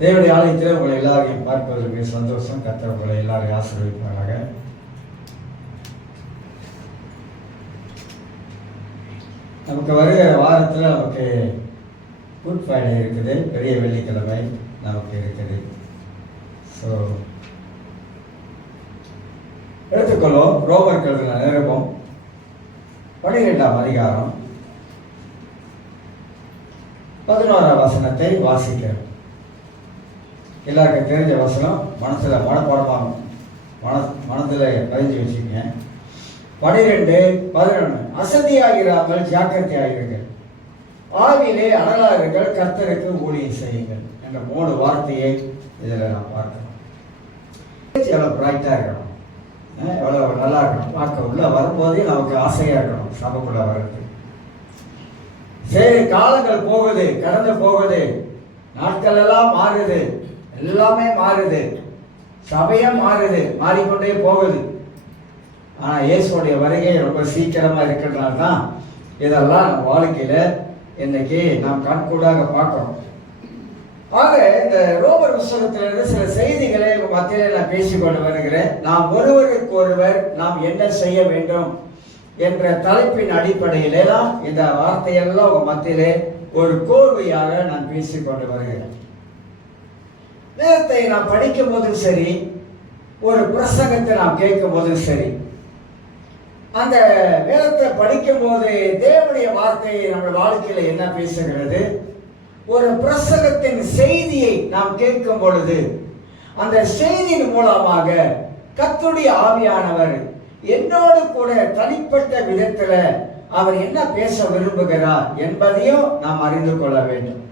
தேவனுடைய ஆலயத்தில் உங்களை எல்லாரையும் பார்ப்பதற்கு சந்தோஷம். கர்த்தர் உங்களை எல்லாரையும் ஆசீர்வதிப்பாராக. நமக்கு வருகிற வாரத்தில் நமக்கு குட் ஃப்ரைடே இருக்குது, பெரிய வெள்ளிக்கிழமை நமக்கு இருக்குது. ஸோ எடுத்துக்கொள்வோம். ரோமர் எழுதின நிருபம் 12ஆம் அதிகாரம் 11ஆம் வசனத்தை வாசிக்கிறோம். எல்லாருக்கும் தெரிஞ்ச வசனம், மனசில் மனப்பாடமாக மனதில் பதிஞ்சு வச்சுக்கங்க. 12:11 அசதியாகிறாமல் ஜாக்கிரதையாகிறீர்கள், ஆவியிலே அனலாகிறீர்கள், கர்த்தருக்கு ஊழியம் செய்யுங்கள் என்ற 3 வார்த்தையை இதில் நான் பார்க்கிறோம். எவ்வளோ பிரைட்டாக இருக்கணும், எவ்வளோ நல்லா இருக்கணும், பார்க்க உள்ள வரும்போதே நமக்கு ஆசையாக இருக்கணும் சபைக்குள்ள வர்றது. சரி, காலங்கள் போகுது, கடந்து போகுது, நாட்கள் எல்லாம் மாறுது, எல்லாமே மாறுது, சபையும் மாறுது, மாறிக்கொண்டே போகுது. ஆனால் இயேசுடைய வருகை ரொம்ப சீக்கிரமாக இருக்கிறதுனால தான் இதெல்லாம் நம்ம வாழ்க்கையில் இன்னைக்கு நாம் கண்கூடாக பார்க்கிறோம். ஆக இந்த ரோமர் புத்தகத்திலிருந்து சில செய்திகளை மத்தியிலே நான் பேசிக்கொண்டு வருகிறேன். நாம் ஒருவருக்கு ஒருவர் நாம் என்ன செய்ய வேண்டும் என்ற தலைப்பின் அடிப்படையிலே தான் இந்த வார்த்தையெல்லாம் உங்க மத்தியிலே ஒரு கோர்வையாக நான் பேசிக்கொண்டு வருகிறேன். வேதத்தை நாம் படிக்கும் போதும் சரி, ஒரு பிரசங்கத்தை நாம் கேட்கும் போதும் சரி, அந்த வேதத்தை படிக்கும் போது தேவனுடைய வார்த்தையை நம்ம வாழ்க்கையில என்ன பேசுகிறது, ஒரு பிரசங்கத்தின் செய்தியை நாம் கேட்கும் பொழுது அந்த செய்தியின் மூலமாக கர்த்தருடைய ஆவியானவர் என்னோடு கூட தனிப்பட்ட விதத்துல அவர் என்ன பேச விரும்புகிறார் என்பதையும் நாம் அறிந்து கொள்ள வேண்டும்.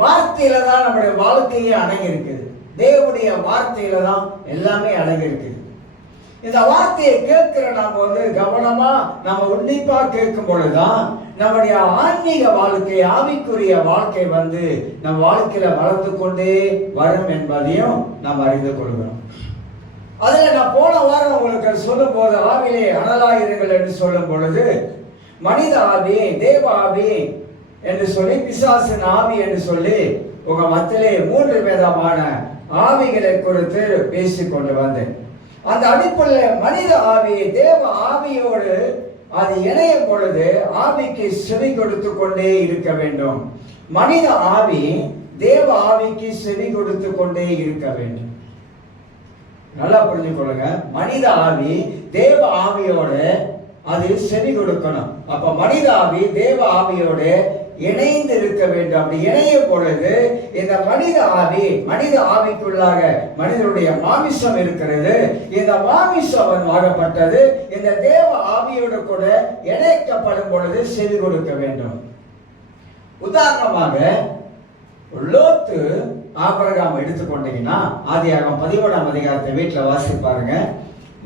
வார்த்தையில தான் நம்முடைய வாழ்க்கையே அடங்கி இருக்குது. தேவனுடைய வார்த்தையில தான் எல்லாமே அடங்கி இருக்குது. இந்த வார்த்தையை கேட்கிற நாம கவனமா நம்ம உன்னிப்பா கேட்கும் பொழுதுதான் நம்முடைய ஆன்மீக வாழ்க்கை, ஆவிக்குரிய வாழ்க்கை நம்ம வாழ்க்கையில வளர்ந்து கொண்டே வரும் என்பதையும் நாம் அறிந்து கொள்கிறோம். அதுல நான் போன வாரம் உங்களுக்கு சொல்லும் போது ஆவிலே அனலாயிருங்கள் என்று சொல்லும் பொழுது மனித ஆவி, தேவ ஆவி என்று சொல்லி, பிசாசின் ஆவி என்று சொல்லி உங்க மத்தியிலே 3 விதமான ஆவிகளை குறித்து பேசிக்கொண்டு வந்தேன். அந்த அடிப்படையில் மனித ஆவி தேவ ஆவியோடு அது இணையும் பொழுது ஆவிக்கு செவி கொடுத்து கொண்டே இருக்க வேண்டும். மனித ஆவி தேவ ஆவிக்கு செவி கொடுத்து கொண்டே இருக்க வேண்டும். நல்லா புரிஞ்சு கொள்ளுங்க. மனித ஆவி தேவ ஆவியோடு அது செவி கொடுக்கணும். அப்ப மனித ஆவி தேவ அவனோடு இணைந்து இருக்க வேண்டும். அப்படி இணையும் பொழுது இந்த மனித ஆவிக்குள்ளாக மனிதனுடைய மாமிசம் இருக்கிறது. இந்த மாமிசம் ஆகப்பட்டது இந்த தேவ ஆவியோடு கூட இணைக்கப்படும் பொழுது செவி கொடுக்க வேண்டும். உதாரணமாக லோத்து ஆபிரகாம் எடுத்துக்கொண்டீங்கன்னா, ஆதியாகமம் 13ஆம் அதிகாரத்தை வீட்டில் வாசிப்பாருங்க.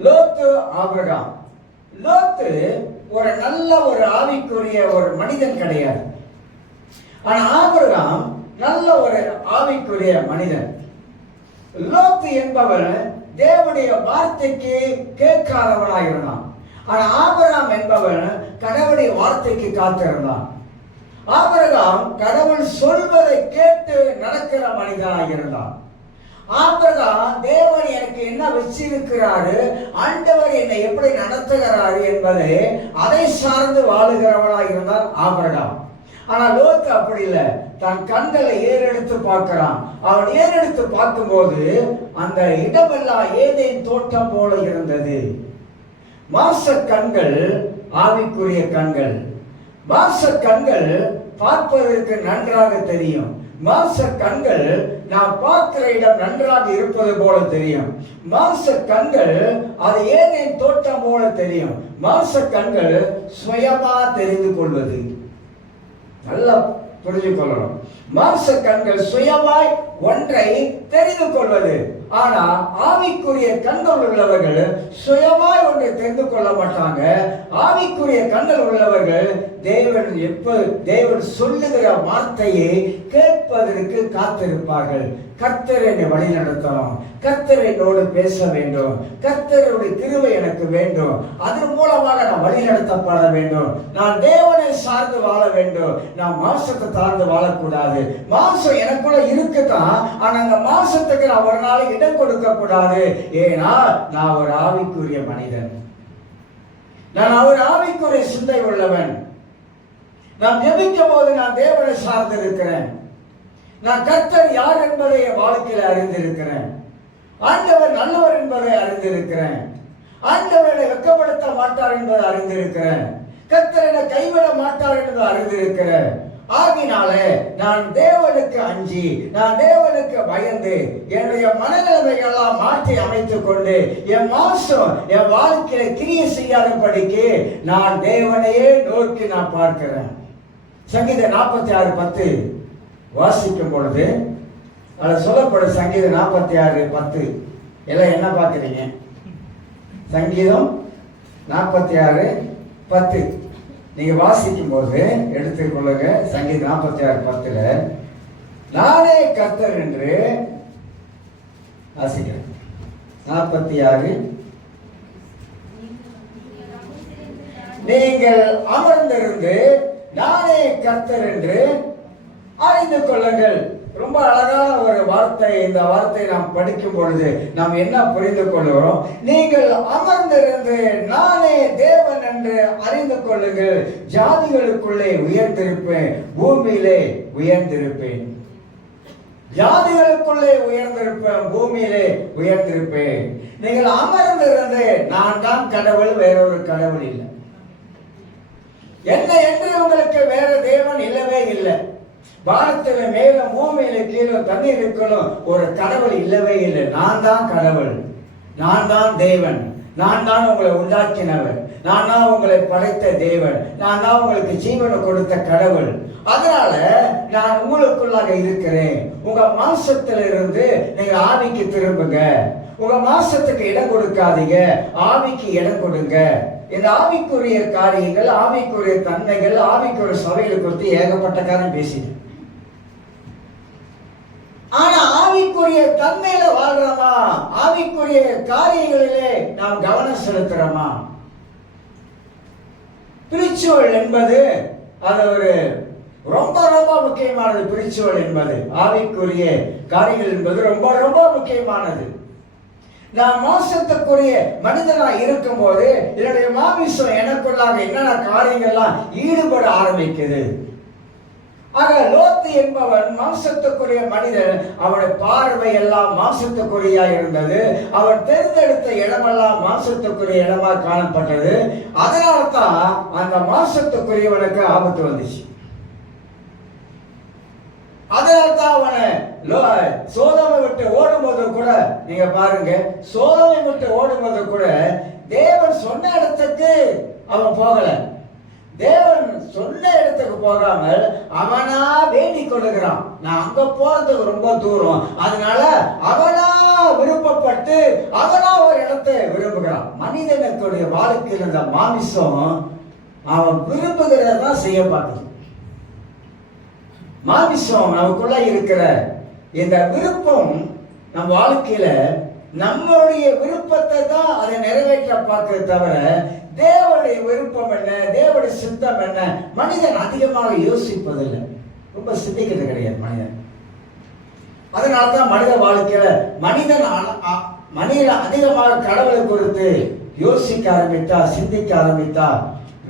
லோத்து ஆபிரகாம், லோத்து ஒரு நல்ல ஒரு ஆவிக்குரிய ஒரு மனிதன் கிடையாது. ஆனா ஆபிரகாம் நல்ல ஒரு ஆவிக்குரிய மனிதன். லோத்து என்பவன் தேவனுடைய வார்த்தைக்கு கேட்காதவனாக இருந்தான். ஆனா ஆபிரகாம் என்பவன் கடவுளுடைய வார்த்தைக்கு காத்திருந்தான். ஆபிரகாம் கடவுள் சொல்வதை கேட்டு நடக்கிற மனிதனாக இருந்தான். ஆபிரகாம் தேவன் எனக்கு என்ன வச்சிருக்கிறாரு, ஆண்டவர் என்னை எப்படி நடத்துகிறாரு என்பதை அதை சார்ந்து வாழுகிறவனாக இருந்தான் ஆபிரகாம். ஆனா லோத்து அப்படி இல்லை. தன் கண்களை ஏறெடுத்து பார்க்கிறான். அவன் ஏறெடுத்து பார்க்கும்போது அந்த இடமெல்லாம் ஏதேன் தோட்டம் போல இருந்தது. மாம்ச கண்கள் ஆவிக்குரிய கண்கள். மாம்ச கண்கள் பார்ப்பதற்கு நன்றாக தெரியும். மாம்ச கண்கள் நாம் பார்க்கிற இடம் நன்றாக இருப்பது போல தெரியும். மாம்ச கண்கள் அது ஏதேன் தோட்டம் போல தெரியும். மாம்ச கண்கள் சுயமா தெரிந்து கொள்வது. நல்லா புரிஞ்சு கொள்ளணும். மாம்ச கண்கள் சுயமாய் ஒன்றை தெரிந்து கொள்வது. ஆனா ஆவிக்குரிய கண்கள் உள்ளவர்கள் சுயமாய் ஒன்றை தெரிந்து கொள்ள மாட்டாங்க. ஆவிக்குரிய கண்கள் உள்ளவர்கள் தேவன் சொல்லுகிற வார்த்தையை கேட்பதற்கு காத்திருப்பார்கள். கர்த்தர் என்னை வழி நடத்தணும், கர்த்தர் என்னோடு பேச வேண்டும், கர்த்தருடைய கிருபை எனக்கு வேண்டும், அதன் மூலமாக நான் வழி நடத்தப்பட வேண்டும், நான் தேவனை சார்ந்து வாழ வேண்டும், நான் மாம்சத்தை சார்ந்து வாழக்கூடாது. கூடாது. மாம்சம் எனக்குள்ள இருக்குதான், ஆனா அந்த மாம்சத்துக்கு நான் ஒரு நாள் இடம் கொடுக்க கூடாது. ஏன்னா நான் ஒரு ஆவிக்குரிய மனிதன், நான் ஒரு ஆவிக்குரிய சிந்தை உள்ளவன். நான் ஜெபிக்கும் போது நான் தேவனை சார்ந்து இருக்கிறேன். நான் கர்த்தர் யார் என்பதை என் வாழ்க்கையில் அறிந்திருக்கிறேன். ஆண்டவர் நல்லவர் என்பதை அறிந்திருக்கிறேன். ஆண்டவரை வெட்கப்படுத்த மாட்டார் என்பதை அறிந்திருக்கிறேன். கர்த்தர் என்னை கைவிட மாட்டார் என்பதை அறிந்திருக்கிறேன். ஆகினாலே நான் தேவனுக்கு அஞ்சி, நான் தேவனுக்கு பயந்து, என்னுடைய மனநிலைமைகள்லாம் மாற்றி அமைத்துக் கொண்டு என் மாம்சம் என் வாழ்க்கையில கிரியை செய்யாதபடிக்கு நான் தேவனையே நோக்கி நான் பார்க்கிறேன். சங்கீதம் 46:10 வாசிக்கும் பொழுது அது சொல்லப்படும். சங்கீதம் 46:10 எல்லாம் என்ன பார்க்குறீங்க? சங்கீதம் 46:10 நீங்க வாசிக்கும் போது எடுத்துக்கொள்ளுங்க. சங்கீதம் 46:10 நானே கர்த்தர் என்று வாசிக்கிறேன். 46 நீங்கள் அமர்ந்திருந்து நானே கர்த்தர் என்று அறிந்து கொள்ளுங்கள். ரொம்ப அழகான ஒரு வார்த்தை. இந்த வார்த்தையை நாம் படிக்கும் பொழுது நாம் என்ன புரிந்து கொள்கிறோம்? நீங்கள் அமர்ந்திருந்து நானே தேவன் என்று அறிந்து கொள்ளுங்கள். ஜாதிகளுக்குள்ளே உயர்ந்திருப்பேன், பூமியிலே உயர்ந்திருப்பேன். ஜாதிகளுக்குள்ளே உயர்ந்திருப்பேன், பூமியிலே உயர்ந்திருப்பேன். நீங்கள் அமர்ந்திருந்து நான் தான் கடவுள், வேறொரு கடவுள் இல்லை. என்ன என்று உங்களுக்கு வேற தேவன் இல்லவே இல்லை. வானத்தில மேல பூமியில கீழே தண்ணீருக்குள்ளும் ஒரு கடவுள் இல்லவே இல்லை. நான் தான் கடவுள், நான் தான் தேவன், நான் தான் உங்களை உண்டாக்கினவர், நான் தான் உங்களை படைத்த தேவன், நான் தான் உங்களுக்கு ஜீவனை கொடுத்த கடவுள். அதனால நான் உங்களுக்குள்ளாக இருக்கிறேன். உங்க மாம்சத்திலிருந்து நீங்க ஆவிக்கு திரும்புங்க. உங்க மாம்சத்துக்கு இடம் கொடுக்காதீங்க, ஆவிக்கு இடம் கொடுங்க. இந்த ஆவிக்குரிய காரியங்கள், ஆவிக்குரிய தன்மைகள், ஆவிக்குரிய சபைகளை குறித்து ஏகப்பட்ட காரணம் பேசினேன். ஆனா ஆவிக்குரிய தன்மையில வாழ்றோமா? ஆவிக்குரிய காரியங்களிலே நாம் கவனம் செலுத்துறோமா? ஸ்பிரிச்சுவல் என்பது அது ஒரு ரொம்ப ரொம்ப முக்கியமானது. ஸ்பிரிச்சுவல் என்பது, ஆவிக்குரிய காரியங்கள் என்பது ரொம்ப ரொம்ப முக்கியமானது. நான் மோசத்துக்குரிய மனிதனாக இருக்கும் போது என்னுடைய மாமிசம் எனக்குள்ளாக என்னென்ன காரியங்கள்லாம் ஈடுபட ஆரம்பிக்குது. ஆக லோத்து என்பவன் மாம்சத்துக்குரிய மனிதன். அவனுடைய பார்வை எல்லாம் மாம்சத்துக்குரியா இருந்தது. அவன் தேர்ந்தெடுத்த இடமெல்லாம் மாம்சத்துக்குரிய இடமா காணப்பட்டது. அதனால தான் அந்த மாம்சத்துக்குரியவனுக்கு ஆபத்து வந்துச்சு. அதனால்தான் அவனை சோதோமை விட்டு ஓடும்போது கூட நீங்க பாருங்க, சோதோமை விட்டு ஓடும்போது கூட தேவன் சொன்ன இடத்துக்கு அவன் போகல. தேவன் சொன்ன இடத்துக்கு போகாமல் அவனா வேண்டிக் கொள்ளுகிறான். நான் அங்க போறதுக்கு ரொம்ப தூரம், அதனால அவனா விருப்பப்பட்டு அவனா ஒரு இடத்தை விரும்புகிறான். மனிதனுடைய வாழ்க்கையில் இந்த மாமிசம் அவன் விரும்புகிறதான் செய்ய பார்க்குது. மாமிசம் நமக்குள்ள இருக்கிற இந்த விருப்பம் நம் வாழ்க்கையில நம்மளுடைய விருப்பத்தை தான் அதை நிறைவேற்ற பார்க்கிறத தவிர தேவனுடைய விருப்பம் என்ன, தேவனுடைய சித்தம் என்ன, மனிதன் அதிகமாக யோசிப்பதில்லை. ரொம்ப சிந்திக்கிறது கிடையாது மனிதன். அதனால்தான் மனித வாழ்க்கையில மனிதன் அதிகமாக கடவுளை குறித்து யோசிக்க ஆரம்பித்தா, சிந்திக்க ஆரம்பித்தா,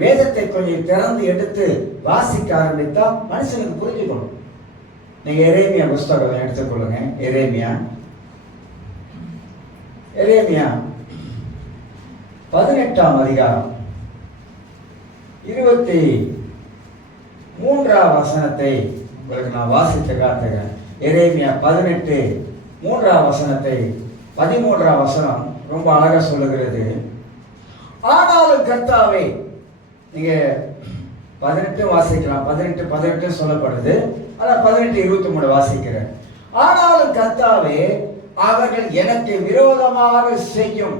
வேதத்தை கொஞ்சம் திறந்து எடுத்து வாசிக்க ஆரம்பித்தா மனுஷனுக்கு புரிஞ்சுக்கணும். நீங்க எரேமியா புஸ்தகம் எடுத்துக்கொள்ளுங்க. எரேமியா 18ஆம் அதிகாரம் 23ஆம் வசனத்தை உங்களுக்கு நான் வாசித்து காட்டுகிறேன். எரேமியா 18:3ஆம் வசனத்தை 13ஆம் வசனம் ரொம்ப அழகா சொல்லுகிறது. ஆனாலும் கர்த்தாவே, நீங்க 18 வாசிக்கலாம், 18 சொல்லப்படுது. அதான் 18:23 வாசிக்கிறேன். ஆனாலும் கர்த்தாவே, அவர்கள் எனக்கு விரோதமாக செய்யும்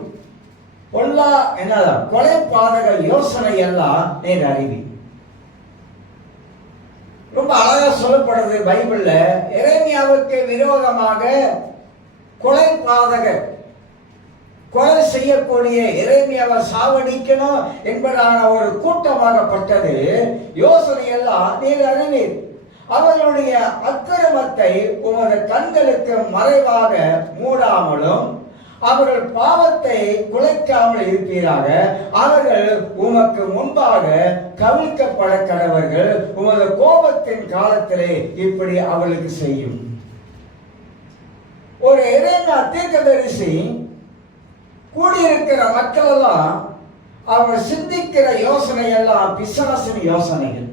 பொல்லா என்னதான் கொலை பாதக யோசனை எல்லாம் நீர் அறிவி. ரொம்ப அழகா சொல்லப்படுது பைபிள்ல. எரேமியாவுக்கு விரோதமாக கொலை பாதக, கொலை செய்யக்கூடிய, எரேமியாவை சாவடிக்கணும் என்பதான ஒரு கூட்டமாகப்பட்டது யோசனை எல்லாம் நீர் அறிவீர். அவர்களுடைய அக்கிரமத்தை உமது கண்களுக்கு மறைவாக மூடாமலும் அவர்கள் பாவத்தை குலைக்காமல் இருப்பீராக. அவர்கள் உமக்கு முன்பாக கவிழ்க்கப்பட கடவர்கள். உமது கோபத்தின் காலத்திலே இப்படி அவளுக்கு செய்யும். ஒரு எரேமியா தீர்க்கதரிசி கூடியிருக்கிற மக்கள் எல்லாம் அவங்க சிந்திக்கிற யோசனை எல்லாம் பிசாசின் யோசனைகள்,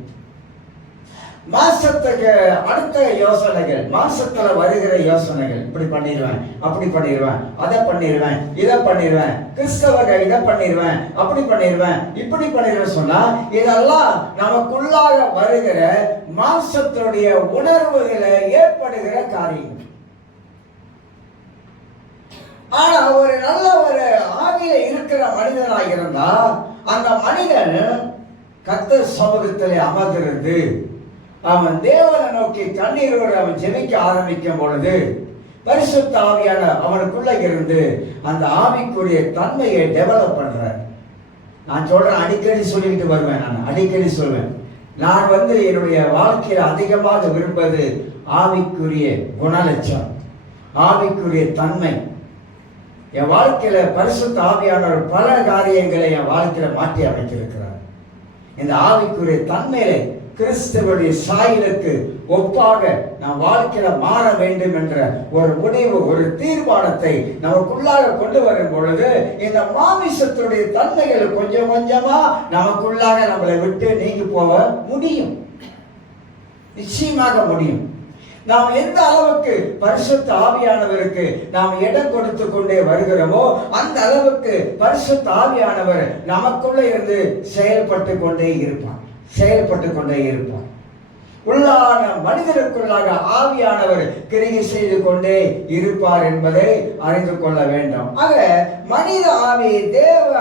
மாசத்துக்கு அடுத்த யோசனைகள், மாசத்துல வருகிற யோசனைகள். இப்படி பண்ணிடுவேன், அப்படி பண்ணிடுவேன், அதை பண்ணிடுவேன், இதை பண்ணிடுவேன், கிறிஸ்தவர்கள் இதை பண்ணிடுவேன், அப்படி பண்ணிடுவேன், இப்படி பண்ணிடுவேன் சொன்னா இதெல்லாம் நமக்குள்ளாக வருகிற மாம்சத்துடைய உணர்வுகளை ஏற்படுகிற காரியம். ஆனா ஒரு நல்ல ஒரு ஆவியில இருக்கிற மனிதனாக இருந்தா அந்த மனிதன் கர்த்தர் சமூகத்திலே அமர்ந்திருந்து அவன் தேவனை நோக்கி கண்ணீரோடு அவன் ஜெபிக்க ஆரம்பிக்கும் பொழுது பரிசுத்த ஆவியான அவனுக்குள்ள இருந்து அந்த ஆவிக்குரிய தன்மையை டெவலப் பண்ற. நான் சொல்றேன், அடிக்கடி சொல்லிட்டு வருவேன், நான் அடிக்கடி சொல்வேன், நான் என்னுடைய வாழ்க்கையில அதிகமாக விரும்புவது ஆவிக்குரிய குணலட்சம், ஆவிக்குரிய தன்மை. என் வாழ்க்கையில பரிசுத்த ஆவியானவர் பல காரியங்களை என் வாழ்க்கையில மாற்றி அமைத்திருக்கிறார். இந்த ஆவிக்குரிய தன்மையில கிறிஸ்துவனுடைய சாயலுக்கு ஒப்பாக நாம் வாழ்க்கையில மாற வேண்டும் என்ற ஒரு முடிவு, ஒரு தீர்மானத்தை நமக்குள்ளாக கொண்டு வரும் பொழுது இந்த மாமிசத்துடைய தன்மைகள் கொஞ்சம் கொஞ்சமா நமக்குள்ளாக நம்மளை விட்டு நீங்கி போக முடியும், நிச்சயமாக முடியும். நாம் எந்த அளவுக்கு பரிசுத்த ஆவியானவருக்கு நாம் இடம் கொடுத்து கொண்டே வருகிறோமோ அந்த அளவுக்கு பரிசுத்த ஆவியானவர் நமக்குள்ள இருந்து செயல்பட்டு கொண்டே இருப்பார். உள்ளான மனிதனுக்குள்ளாக ஆவியானவர் கிரியை செய்து கொண்டே இருப்பார் என்பதை அறிந்து கொள்ள வேண்டும். ஆக மனித ஆவி தேவ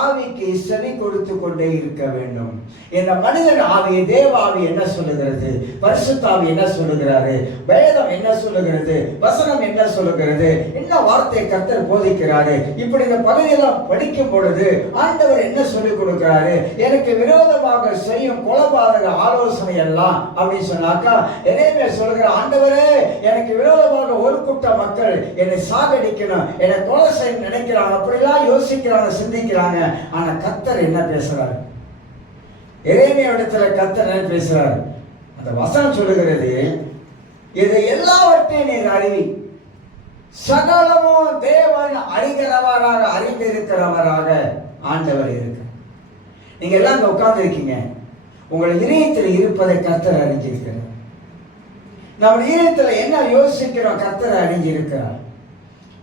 ஆவிக்கு செவி கொடுத்து கொண்டே இருக்க வேண்டும். இந்த மனிதன் ஆவி தேவ ஆவி என்ன சொல்லுகிறது, பரிசுத்த ஆவி என்ன சொல்லுகிறாரு, வேதம் என்ன சொல்லுகிறது, வசனம் என்ன சொல்லுகிறது, என்ன வார்த்தை கர்த்தர் போதிக்கிறாரு, இப்படி இந்த பகுதியெல்லாம் படிக்கும் பொழுது ஆண்டவர் என்ன சொல்லிக் கொடுக்கிறாரு, எனக்கு விரோதமாக செய்யும் கொலைபாதக ஆலோசனை எல்லாம் அப்படி சொன்னாக்கா எரேமியா சொல்கிற, ஆண்டவரே எனக்கு விரோதமாக ஒரு கூட்ட மக்கள் என்னை சாகடிக்கணும், என்னை கொலை செய்ய நினைக்கிறாங்க, அப்படிலாம் யோசிக்கிறாங்க, சிந்திக்கிறாங்க. ஆனா கர்த்தர் என்ன பேசுறாரு, எரேமியா இடத்துல கர்த்தர் என்ன பேசுறாரு, அந்த வசனம் சொல்லுகிறது, இது எல்லாவற்றையும் நீர் அறிவி, சகலமும் தேவன் அறிகிறவராக அறிந்திருக்கிறவராக ஆண்டவர் இருக்கு. நீங்க எல்லாம் இங்க உட்கார்ந்து இருக்கீங்க, உங்கள் இதயத்தில் இருப்பதை கர்த்தர் அறிஞ்சிருக்கிறார். நம்ம இதயத்தில் என்ன யோசிக்கிறோம் கர்த்தர் அறிஞ்சிருக்கிறார்.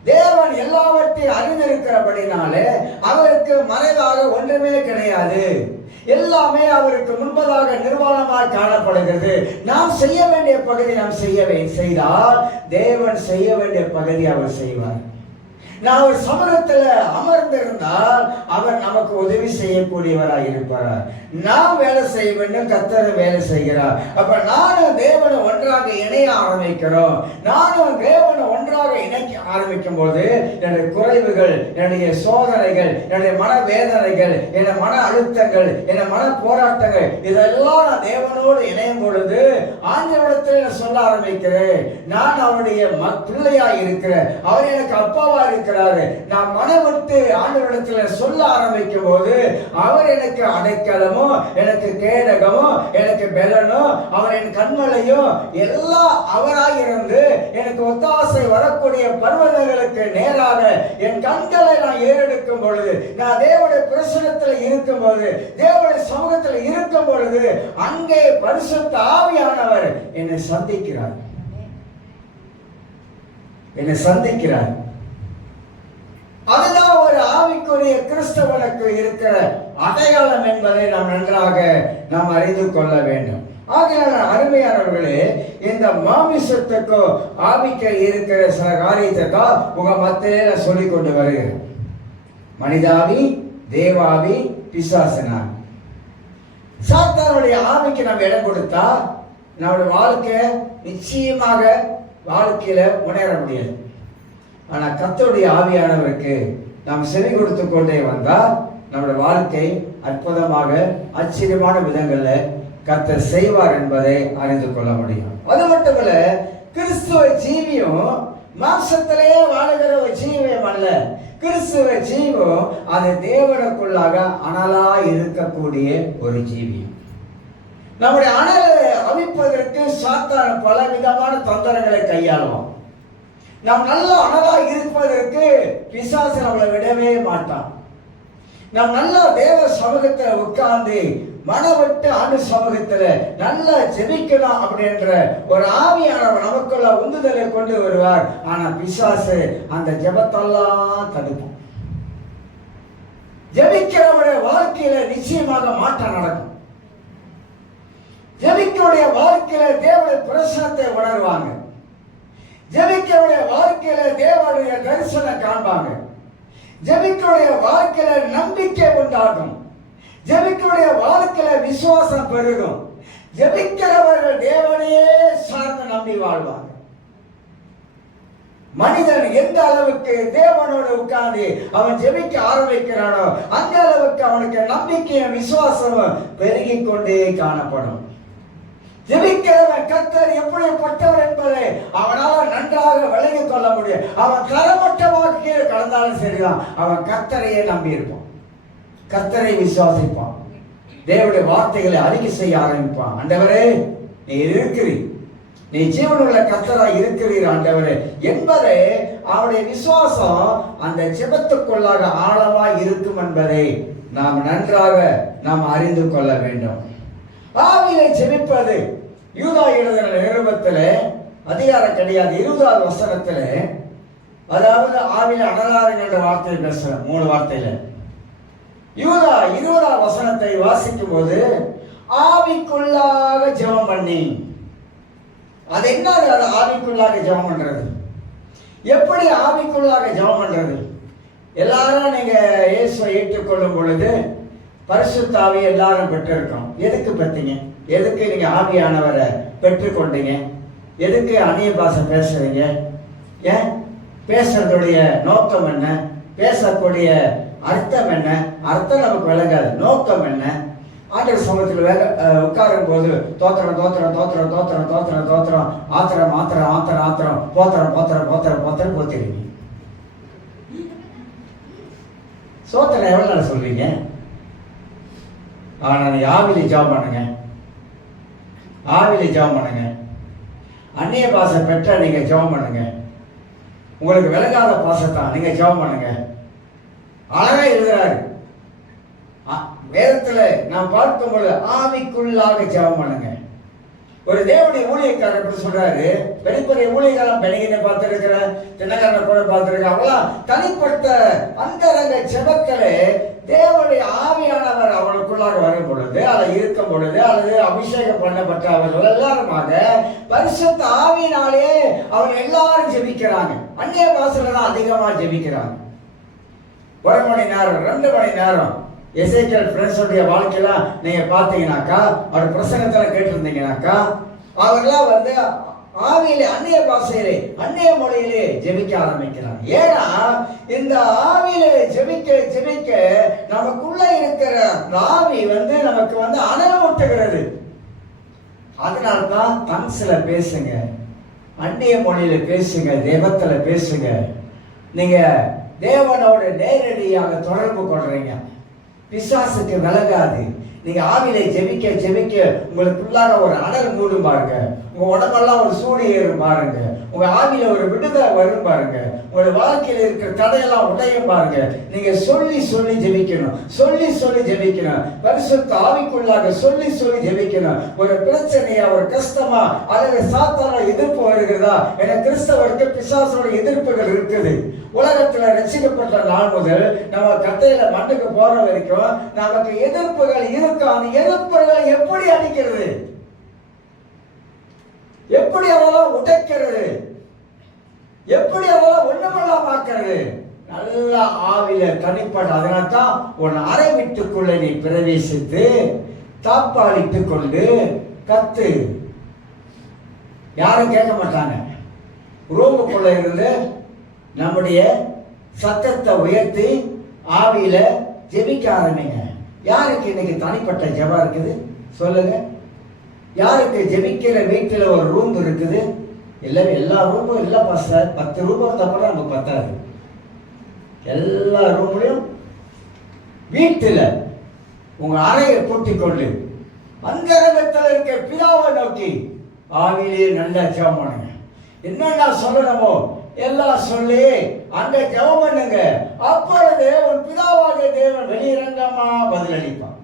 தேவன் எல்லாவற்றையும் அறிந்திருக்கிறபடினாலே அவருக்கு மறைவாக ஒன்றுமே கிடையாது. எல்லாமே அவருக்கு முன்பதாக நிர்வாணமாக காணப்படுகிறது. நாம் செய்ய வேண்டிய பகுதி நாம் செய்தால் தேவன் செய்ய வேண்டிய பகுதி அவர் செய்வார். நான் ஒரு சமூகத்தில் அமர்ந்திருந்தால் அவர் நமக்கு உதவி செய்யக்கூடியவராக இருப்பார். நாம் வேலை செய்ய வேண்டும், கர்த்தர் வேலை செய்கிறார். அப்ப நானும் தேவனை ஒன்றாக இணைய ஆரம்பிக்கிறோம். நானும் தேவனை ஒன்றாக இணைக்க ஆரம்பிக்கும் போது என்னுடைய குறைவுகள், என்னுடைய சோதனைகள், என்னுடைய மன வேதனைகள், என்னுடைய மன அழுத்தங்கள், என்னுடைய மன போராட்டங்கள் இதெல்லாம் நான் தேவனோடு இணையும் பொழுது ஆண்டவரிடத்தில் நான் சொல்ல ஆரம்பிக்கிறேன், நான் அவருடைய பிள்ளையா இருக்கிறேன், அவர் எனக்கு அப்பாவா இருக்கிறார். நான் மனம் விட்டு ஆண்டவரிடத்தில் சொல்ல ஆரம்பிக்கும் போது அவர் எனக்கு அடைக்கலமோ, எனக்கு கேடகமோ, எனக்கு பெலனோ, அவர் என் கண்மலையோ எல்லாம் அவராய் இருந்து எனக்கு ஒத்தாசை வரக்கூடிய பர்வதங்களுக்கு நேராக என் கண்களை நான் ஏறெடுக்கும் பொழுது, நான் தேவனுடைய பிரசன்னத்தில் இருக்கும் பொழுது, தேவனுடைய சமூகத்தில் இருக்கும் பொழுது அங்கே பரிசுத்த ஆவியானவர் என்னை சந்திக்கிறார். அதுதான் ஒரு ஆவிக்குரிய கிறிஸ்தவனுக்கு இருக்கிற அடையாளம் என்பதை நாம் நன்றாக அறிந்து கொள்ள வேண்டும். ஆகையால் அருமையானவர்களே, இந்த மாமிசத்துக்கு ஆவிக்கு இருக்கிற சில காரியத்துக்கா உங்க மத்தியில சொல்லிக் கொண்டு வருகிறேன். மனிதாவி, தேவாவி, பிசாசனாவி. சாத்தானுடைய ஆவிக்கு நம்ம இடம் கொடுத்தா நம்முடைய வாழ்க்கை நிச்சயமாக வாழ்க்கையில முன்னேற முடியாது. ஆனா கர்த்தருடைய ஆவியானவருக்கு நாம் செவி கொடுத்து கொண்டே வந்தால் நம்முடைய வாழ்க்கை அற்புதமாக ஆச்சரியமான விதங்கள்ல கர்த்தர் செய்வார் என்பதை அறிந்து கொள்ள முடியும். அது மட்டுமல்ல, கிறிஸ்துவ ஜீவியம் மாம்சத்திலே வாழுகிற ஒரு ஜீவியம் அல்ல. கிறிஸ்துவ ஜீவம் அது தேவனுக்குள்ளாக அனலா இருக்கக்கூடிய ஒரு ஜீவியம். நம்முடைய அனலை அவிப்பதற்கு சாத்தான் பல விதமான தந்திரங்களை கையாளுவோம். நாம் நல்ல அனலா இருப்பதற்கு பிசாசு நம்மளை விடவே மாட்டான். நாம் நல்ல தேவ சமூகத்தில் உட்கார்ந்து மனவிட்டு ஆண்டு சமூகத்தில் நல்லா ஜெபிக்கலாம் அப்படின்ற ஒரு ஆவியானவர் நமக்குள்ள உந்துதலை கொண்டு வருவார். ஆனா பிசாசு அந்த ஜெபத்தெல்லாம் தடுப்போம். ஜெபிக்கிறவருடைய வாழ்க்கையில நிச்சயமாக மாற்றம் நடக்கும். ஜெபிக்கிறவருடைய வாழ்க்கையில தேவனுடைய பிரசன்னத்தை உணர்வாங்க. ஜெபிக்கிறவருடைய வாழ்க்கையில தேவனுடைய தரிசனம் காண்பாங்க. ஜெபிக்கிறவருடைய வாழ்க்கையில நம்பிக்கை உண்டாகும். ஜெபிக்கிறவருடைய வாழ்க்கையில விசுவாசம் பெருகும். ஜெபிக்கிறவர்கள் தேவனையே சார்ந்து நம்பி வாழ்வாங்க. மனிதன் எந்த அளவுக்கு தேவனோடு உட்கார்ந்து அவன் ஜெபிக்க ஆரம்பிக்கிறானோ அந்த அளவுக்கு அவனுக்கு நம்பிக்கையும் விசுவாசமும் பெருகிக் கொண்டே காணப்படும். ஜெபிக்கிறவன் கர்த்தர் எப்படிப்பட்டவர் என்பதை அவனால் நன்றாக விளங்கிக் கொள்ள முடியும். அவன் கரமட்டமாக கீழே கடந்தாலும் சரிதான், அவன் கர்த்தரையே நம்பி இருப்பான். கர்த்தரை விசுவாசிப்பான். தேவனுடைய வார்த்தைகளை அறிக்கை செய்ய ஆரம்பிப்பான். ஆண்டவரே, நீ இருக்கிறீர், நீ ஜீவனுள்ள கர்த்தராய் இருக்கிறீர் ஆண்டவரே என்பதை அவருடைய விசுவாசம் அந்த ஜெபத்துக்குள்ளாக ஆழமாய் இருக்கும் என்பதை நாம் நன்றாக அறிந்து கொள்ள வேண்டும். ஆவியிலே ஜெபிப்பது யூதா எழுதின நிருபத்திலே அதிகாரம் கிடையாது 20வது வசனத்திலே, அதாவது ஆவியில அனலாருங்க என்ற வார்த்தையை பேசுற 3 வார்த்தையில யூதா 20வது வசனத்தை வாசிக்கும் போது ஆவிக்குள்ளாக ஜெபம் பண்ணி, அது என்ன? அது ஆவிக்குள்ளாக ஜெபம் பண்றது. எப்படி ஆவிக்குள்ளாக ஜெபம் பண்றது? எல்லாரும் நீங்க இயேசுவை ஏற்றுக்கொள்ளும் பொழுது பரிசுத்த ஆவியை எல்லாரும் பெற்றிருக்கோம். எதுக்கு பெற்றீங்க? எதுக்கு நீங்க ஆவியானவரை பெற்றுக்கொண்டீங்க? எதுக்கு அந்நிய பாஷை பேசுறீங்க? ஏன் பேசுறதுடைய நோக்கம் என்ன? பேசக்கூடிய அர்த்தம் என்ன? அர்த்தம் நமக்கு விளங்காது. நோக்கம் என்ன? ஆண்டவர் சமூகத்தில் உட்காரும் போது தோத்திரம் தோத்திரம் தோத்திரம் தோத்திரம் தோத்திரம் தோத்திரம் ஆத்திரம் ஆத்திரம் ஆத்திரம் ஆத்திரம் போத்திரம் போத்திரம் போத்திரம் போத்திரம் போத்திருவீங்க. சோத்திரம் எவ்வளவு நாள் சொல்றீங்க? ஆனா நீ ஆவிலே ஜெபம் பண்ணுங்க. ஆவிலே ஜெபம் பண்ணுங்க. அந்நிய பாஷை பெற்ற நீங்க ஜெபம் பண்ணுங்க. உங்களுக்கு விளங்காத பாசத்தான் நீங்க ஜெபம் பண்ணுங்க. அழகா எழுதுறாரு வேதத்துல நாம் பார்க்கும்போது ஆவிக்குள்ளாக ஜெபம் பண்ணுங்க. ஒரு தேவனுடைய ஊழியக்காரர் எப்படி சொல்றாரு? வெளிப்படை ஊழியக்காரன் பெருகினை பார்த்திருக்கிற, தினகரனை கூட பார்த்திருக்க, அவெல்லாம் தனிப்பட்ட அந்தரங்க ஜெபத்திலே தேவனுடைய ஆவியானவர் அவனுக்குள்ளாக வரும் பொழுது, அதை இருக்கும் பொழுது, அல்லது அபிஷேகம் பண்ணப்பட்ட அவர்கள் எல்லாருமாக பரிசுத்த ஆவியினாலே அவர் எல்லாரும் ஜெபிக்கிறாங்க. அந்நிய பாஷையில தான் அதிகமா ஜெபிக்கிறாங்க. 1 மணி நேரம் 2 மணி நேரம் எசேக்கியேல் ஃப்ரெண்ட்ஸோடைய வாழ்க்கையெல்லாம் நீங்க பார்த்தீங்கன்னாக்கா, அவர் பிரசங்கத்தில் கேட்டிருந்தீங்கன்னாக்கா, அவர்களாம் ஆவியிலே அந்நிய பாஷையிலே அந்நிய மொழியிலே ஜெபிக்க ஆரம்பிக்கிறாங்க. ஏன்னா இந்த ஆவியிலே ஜெபிக்க ஜெபிக்க நமக்குள்ள இருக்கிற ஆவி நமக்கு அனலமூட்டுகிறது. அதனால்தான் டங்ஸ்ல பேசுங்க, அந்நிய மொழியில பேசுங்க, தேவத்துல பேசுங்க. நீங்க தேவனோடு நேரடியாக தொடர்பு கொள்றீங்க. பிசாசுக்கு விலகாது. நீங்க ஆவியிலே ஜெபிக்க ஜெபிக்க உங்களுக்குள்ளாக ஒரு அனல் மூடும் பாருங்க. உங்க உடம்பெல்லாம் ஒரு சூடு ஏறும் பாருங்க. உங்க ஆவியில ஒரு விடுதலை வரும் பாருங்க. உங்க வாழ்க்கையில இருக்கிற தடையெல்லாம் உடையும் பாருங்க. நீங்க சொல்லி சொல்லி ஜெபிக்கணும், சொல்லி சொல்லி ஜெபிக்கணும். பரிசுத்த ஆவிக்குள்ளாக சொல்லி சொல்லி ஜெபிக்கணும். ஒரு பிரச்சனையா, ஒரு கஷ்டமா, அல்லது சாத்தான எதிர்ப்பு வருகிறதா? என கிறிஸ்தவருக்கு பிசாசோட எதிர்ப்புகள் இருக்குது. உலகத்துல ரட்சிக்கப்பட்ட நாள் முதல் நம்ம கட்டையில மண்ணுக்கு போற வரைக்கும் நமக்கு எதிர்ப்புகள் இருக்கு. அந்த எதிர்ப்புகள் எப்படி அடிக்கிறது? எப்படி அவெல்லாம் உடைக்கிறது? எப்படி அவெல்லாம் ஒண்ணுமெல்லாம் ஆக்கிறது? நல்ல ஆவில தனிப்பட்ட. அதனால்தான் உன் அறை வீட்டுக்குள்ள நீ பிரவேசித்து தாப்பாளிட்டு கொண்டு கத்து. யாரும் கேட்க மாட்டாங்க. ரூமுக்குள்ள இருந்து நம்முடைய சத்தத்தை உயர்த்தி ஆவியில ஜெபிக்க ஆரம்பிங்க. யாருக்கு இன்னைக்கு தனிப்பட்ட ஜெபம் இருக்குது? சொல்லுங்க. யாருக்கு ஜெபிக்கிற வீட்டில் ஒரு ரூம் இருக்குது? எல்லா ரூமும் இல்லைப்பா சார், 10 ரூம் இருந்தால் கூட நமக்கு பத்தாது. எல்லா ரூம்லையும் வீட்டில் உங்க அறையை பூட்டி கொண்டு அந்தரங்கத்தில் இருக்க பிதாவை நோக்கி ஆவியிலேயே நல்லா ஜெபம் பண்ணுங்க. என்னென்ன சொல்லணுமோ எல்லாம் சொல்லி அங்க ஜெபம் பண்ணுங்க. அப்பொழுது உன் பிதாவாகிய தேவன் வெளியிறங்கமா பதிலளிப்பான்.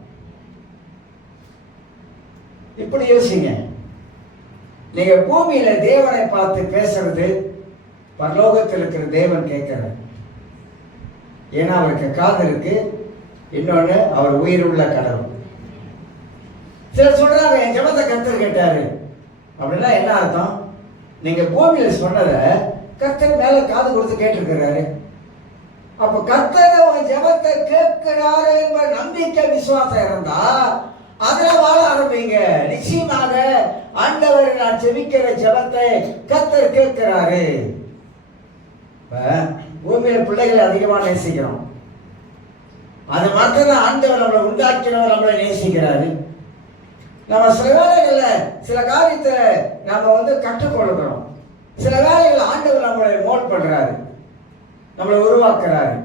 இப்படி யோசிங்க. நீங்க பூமியில தேவனை பார்த்து பேசுறது பரலோகத்தில் இருக்கிற தேவன் கேட்கிறார். ஏன்னா அவருக்கு காது இருக்கு, இன்னொன்னு அவர் உயிர் உள்ள கடவுள். சிலர் சொல்றாங்க என் ஜெபத்தை கர்த்தர் கேட்டாரு அப்படின்னா என்ன அர்த்தம்? நீங்க பூமியில சொன்னதை கர்த்தர் மேல காது கொடுத்து கேட்டிருக்கிறாரு. அப்ப கர்த்தர் உங்க ஜெபத்தை கேட்கிறாரு என்ற நம்பிக்கை விசுவாசம் இருந்தா அதுல வாழ ஆரம்பிங்க. நிச்சயமாக ஆண்டவர் நான் ஜெபிக்கிற ஜெபத்தை கர்த்தர் கேட்கிறாரு. பூமியில பிள்ளைகளை அதிகமா நேசிக்கிறோம். அது மட்டும்தான் ஆண்டவர் நம்மளை உண்டாக்கினவர் நம்மளை நேசிக்கிறாரு. நம்ம சில வேலைகள்ல சில காரியத்தை நம்ம கற்றுக்கொள்கிறோம். சில வேலைகள் ஆண்டவர் நம்மளை மோல்ட் பண்றாரு, நம்மளை உருவாக்குறாரு.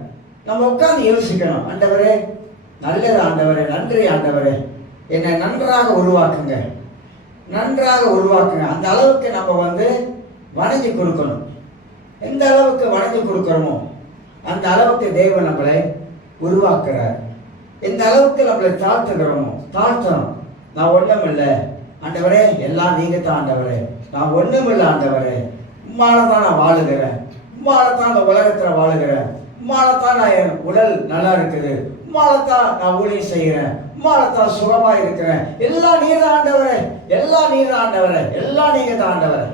நம்ம உட்கார்ந்து யோசிக்கணும், ஆண்டவரே நல்லது, ஆண்டவரே நன்றி, ஆண்டவரே என்னை நன்றாக உருவாக்குங்க, நன்றாக உருவாக்குங்க. அந்த அளவுக்கு நம்ம வணங்கி கொடுக்கணும். எந்த அளவுக்கு வணங்கி கொடுக்கிறோமோ அந்த அளவுக்கு தேவன் நம்மளை உருவாக்குறார். எந்த அளவுக்கு நம்மளை தாழ்த்துக்கிறோமோ தாழ்த்தணும். நான் ஒண்ணும் இல்லை ஆண்டவரே, எல்லாம் நீங்க தான் ஆண்டவரே, நான் ஒண்ணும் இல்லை ஆண்டவரே, உம்மாலதான் நான் வாழுகிறேன், உம்மாலதான் இந்த உலகத்துல வாழுகிறேன், உம்மாலதான் நான் என் உடல் நல்லா இருக்குது, உம்மாலதான் நான் ஊழியம் செய்கிறேன், உம்மாலதான் சுகமா இருக்கிறேன், எல்லாம் நீங்க தான் ஆண்டவரே, எல்லாம் நீங்க தான் ஆண்டவரே, எல்லாம் நீங்க தான் ஆண்டவரே.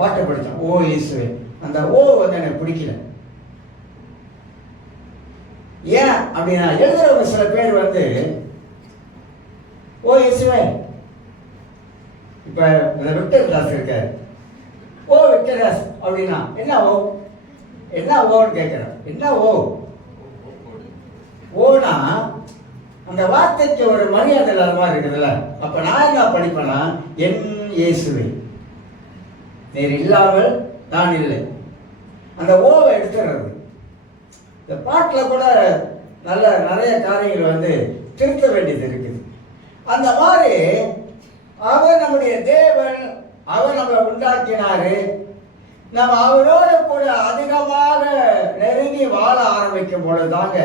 பாட்டு படித்தேன், ஓ இயேசுவே. அந்த ஓ எனக்கு பிடிக்கல. ஏன் அப்படின்னா எழுதுறவங்க சில பேர் ஓ இயேசுவே. இப்ப விக்டர் தாஸ் இருக்காரு, ஓ விக்டர் தாஸ் அப்படின்னா என்ன ஓ, என்ன ஓன்னு கேட்கிறேன். என்ன ஓ? ஓனா அந்த வார்த்தைக்கு ஒரு மரியாதை இல்லாத மாதிரி இருக்குதுல்ல. அப்ப நான் என்ன படிப்பேன்னா, என் இயேசுவே நீர் இல்லாமல் நான் இல்லை. அந்த ஓவை எடுத்துடுறது. இந்த பாட்டில் கூட நிறைய காரியங்கள் திருத்த வேண்டியது இருக்குது. அந்த மாதிரி அவர் நம்முடைய தேவன், அவர் நம்மளை உண்டாக்கினாரு. நம்ம அவரோடு கூட அதிகமாக நெருங்கி வாழ ஆரம்பிக்கும் பொழுதுதாங்க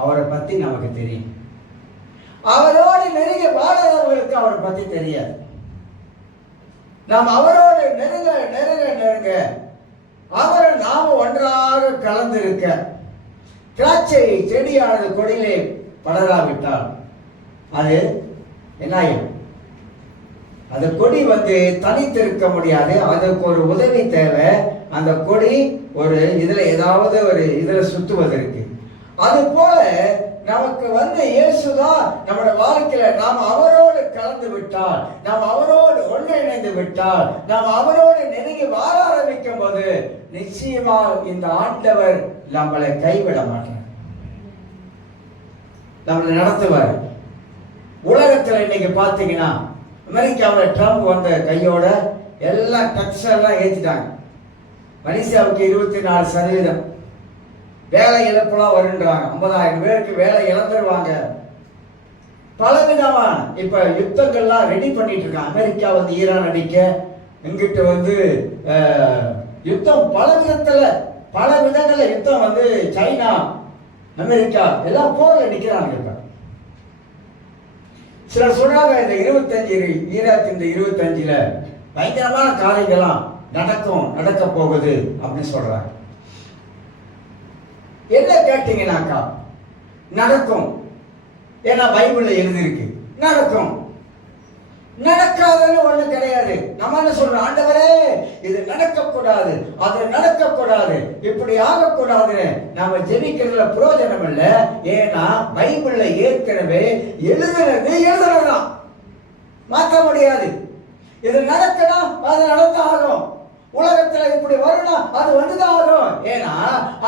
அவரை பத்தி நமக்கு தெரியும். அவரோடு நெருங்கி வாழறவங்களுக்கு அவரை பத்தி தெரியாது. நாம் அவரோடு நெருங்க நெருங்க நெருங்க அவரை நாம ஒன்றாக கலந்திருக்க, திராட்சை செடியானது கொடியிலே படராவிட்டால் அது என்னாயும்? அந்த கொடி தனித்திருக்க முடியாது. அதுக்கு ஒரு உதவி தேவை. அந்த கொடி ஒரு இதுல ஏதாவது ஒரு இதுல சுத்துவதற்கு. அது போல நமக்கு இயேசுதான் நம்முடைய வாழ்க்கையில நாம் அவரோடு கலந்து விட்டால், நாம் அவரோடு ஒன்றிணைந்து விட்டால், நாம் அவரோடு நெருங்கி வாழ ஆரம்பிக்கும் போது நிச்சயமா இந்த ஆண்டவர் நம்மளை கைவிட மாட்டார், நம்மளை நடத்துவார். உலகத்துல இன்னைக்கு பாத்தீங்கன்னா அமெரிக்காவில் ட்ரம்ப் கையோட எல்லாம் டக்ஸ் எல்லாம் ஏற்றிட்டாங்க. மலேசியாவுக்கு 24% வேலை இழப்பெல்லாம் வருன்றாங்க. 50,000 பேருக்கு வேலை இழந்துருவாங்க. பலவிதமான இப்ப யுத்தங்கள்லாம் ரெடி பண்ணிட்டு இருக்காங்க. அமெரிக்கா ஈரான் அடிக்க, இங்கிட்டு யுத்தம் பல விதங்கள்ல யுத்தம் சைனா அமெரிக்கா எல்லாம் போர்ல நிக்கிறாங்க. இப்ப சிலர் சொல்றாங்க இந்த 2025 பயங்கரமான காரியங்கள்லாம் நடக்க போகுது அப்படின்னு சொல்றாங்க. என்ன கேட்டீங்கன்னாக்கா நடக்கும். ஏன்னா பைபிள்ல எழுதிருக்கு நடக்கும். நடக்காதுன்னு ஒண்ணு கிடையாது. நம்ம என்ன சொல்றோம், ஆண்டவரே இது நடக்கக்கூடாது, அது நடக்கக்கூடாது, இப்படி ஆகக்கூடாதுன்னு நாம ஜெபிக்கிறதுல பிரயோஜனம் இல்லை. ஏன்னா பைபிள்ல ஏற்கனவே எழுதுனதுதான் மாற்ற முடியாது. இது நடக்கணும், அது நடந்தாகும். உலகத்துல இப்படி வரணும், அது வந்துதான் ஆகும். ஏன்னா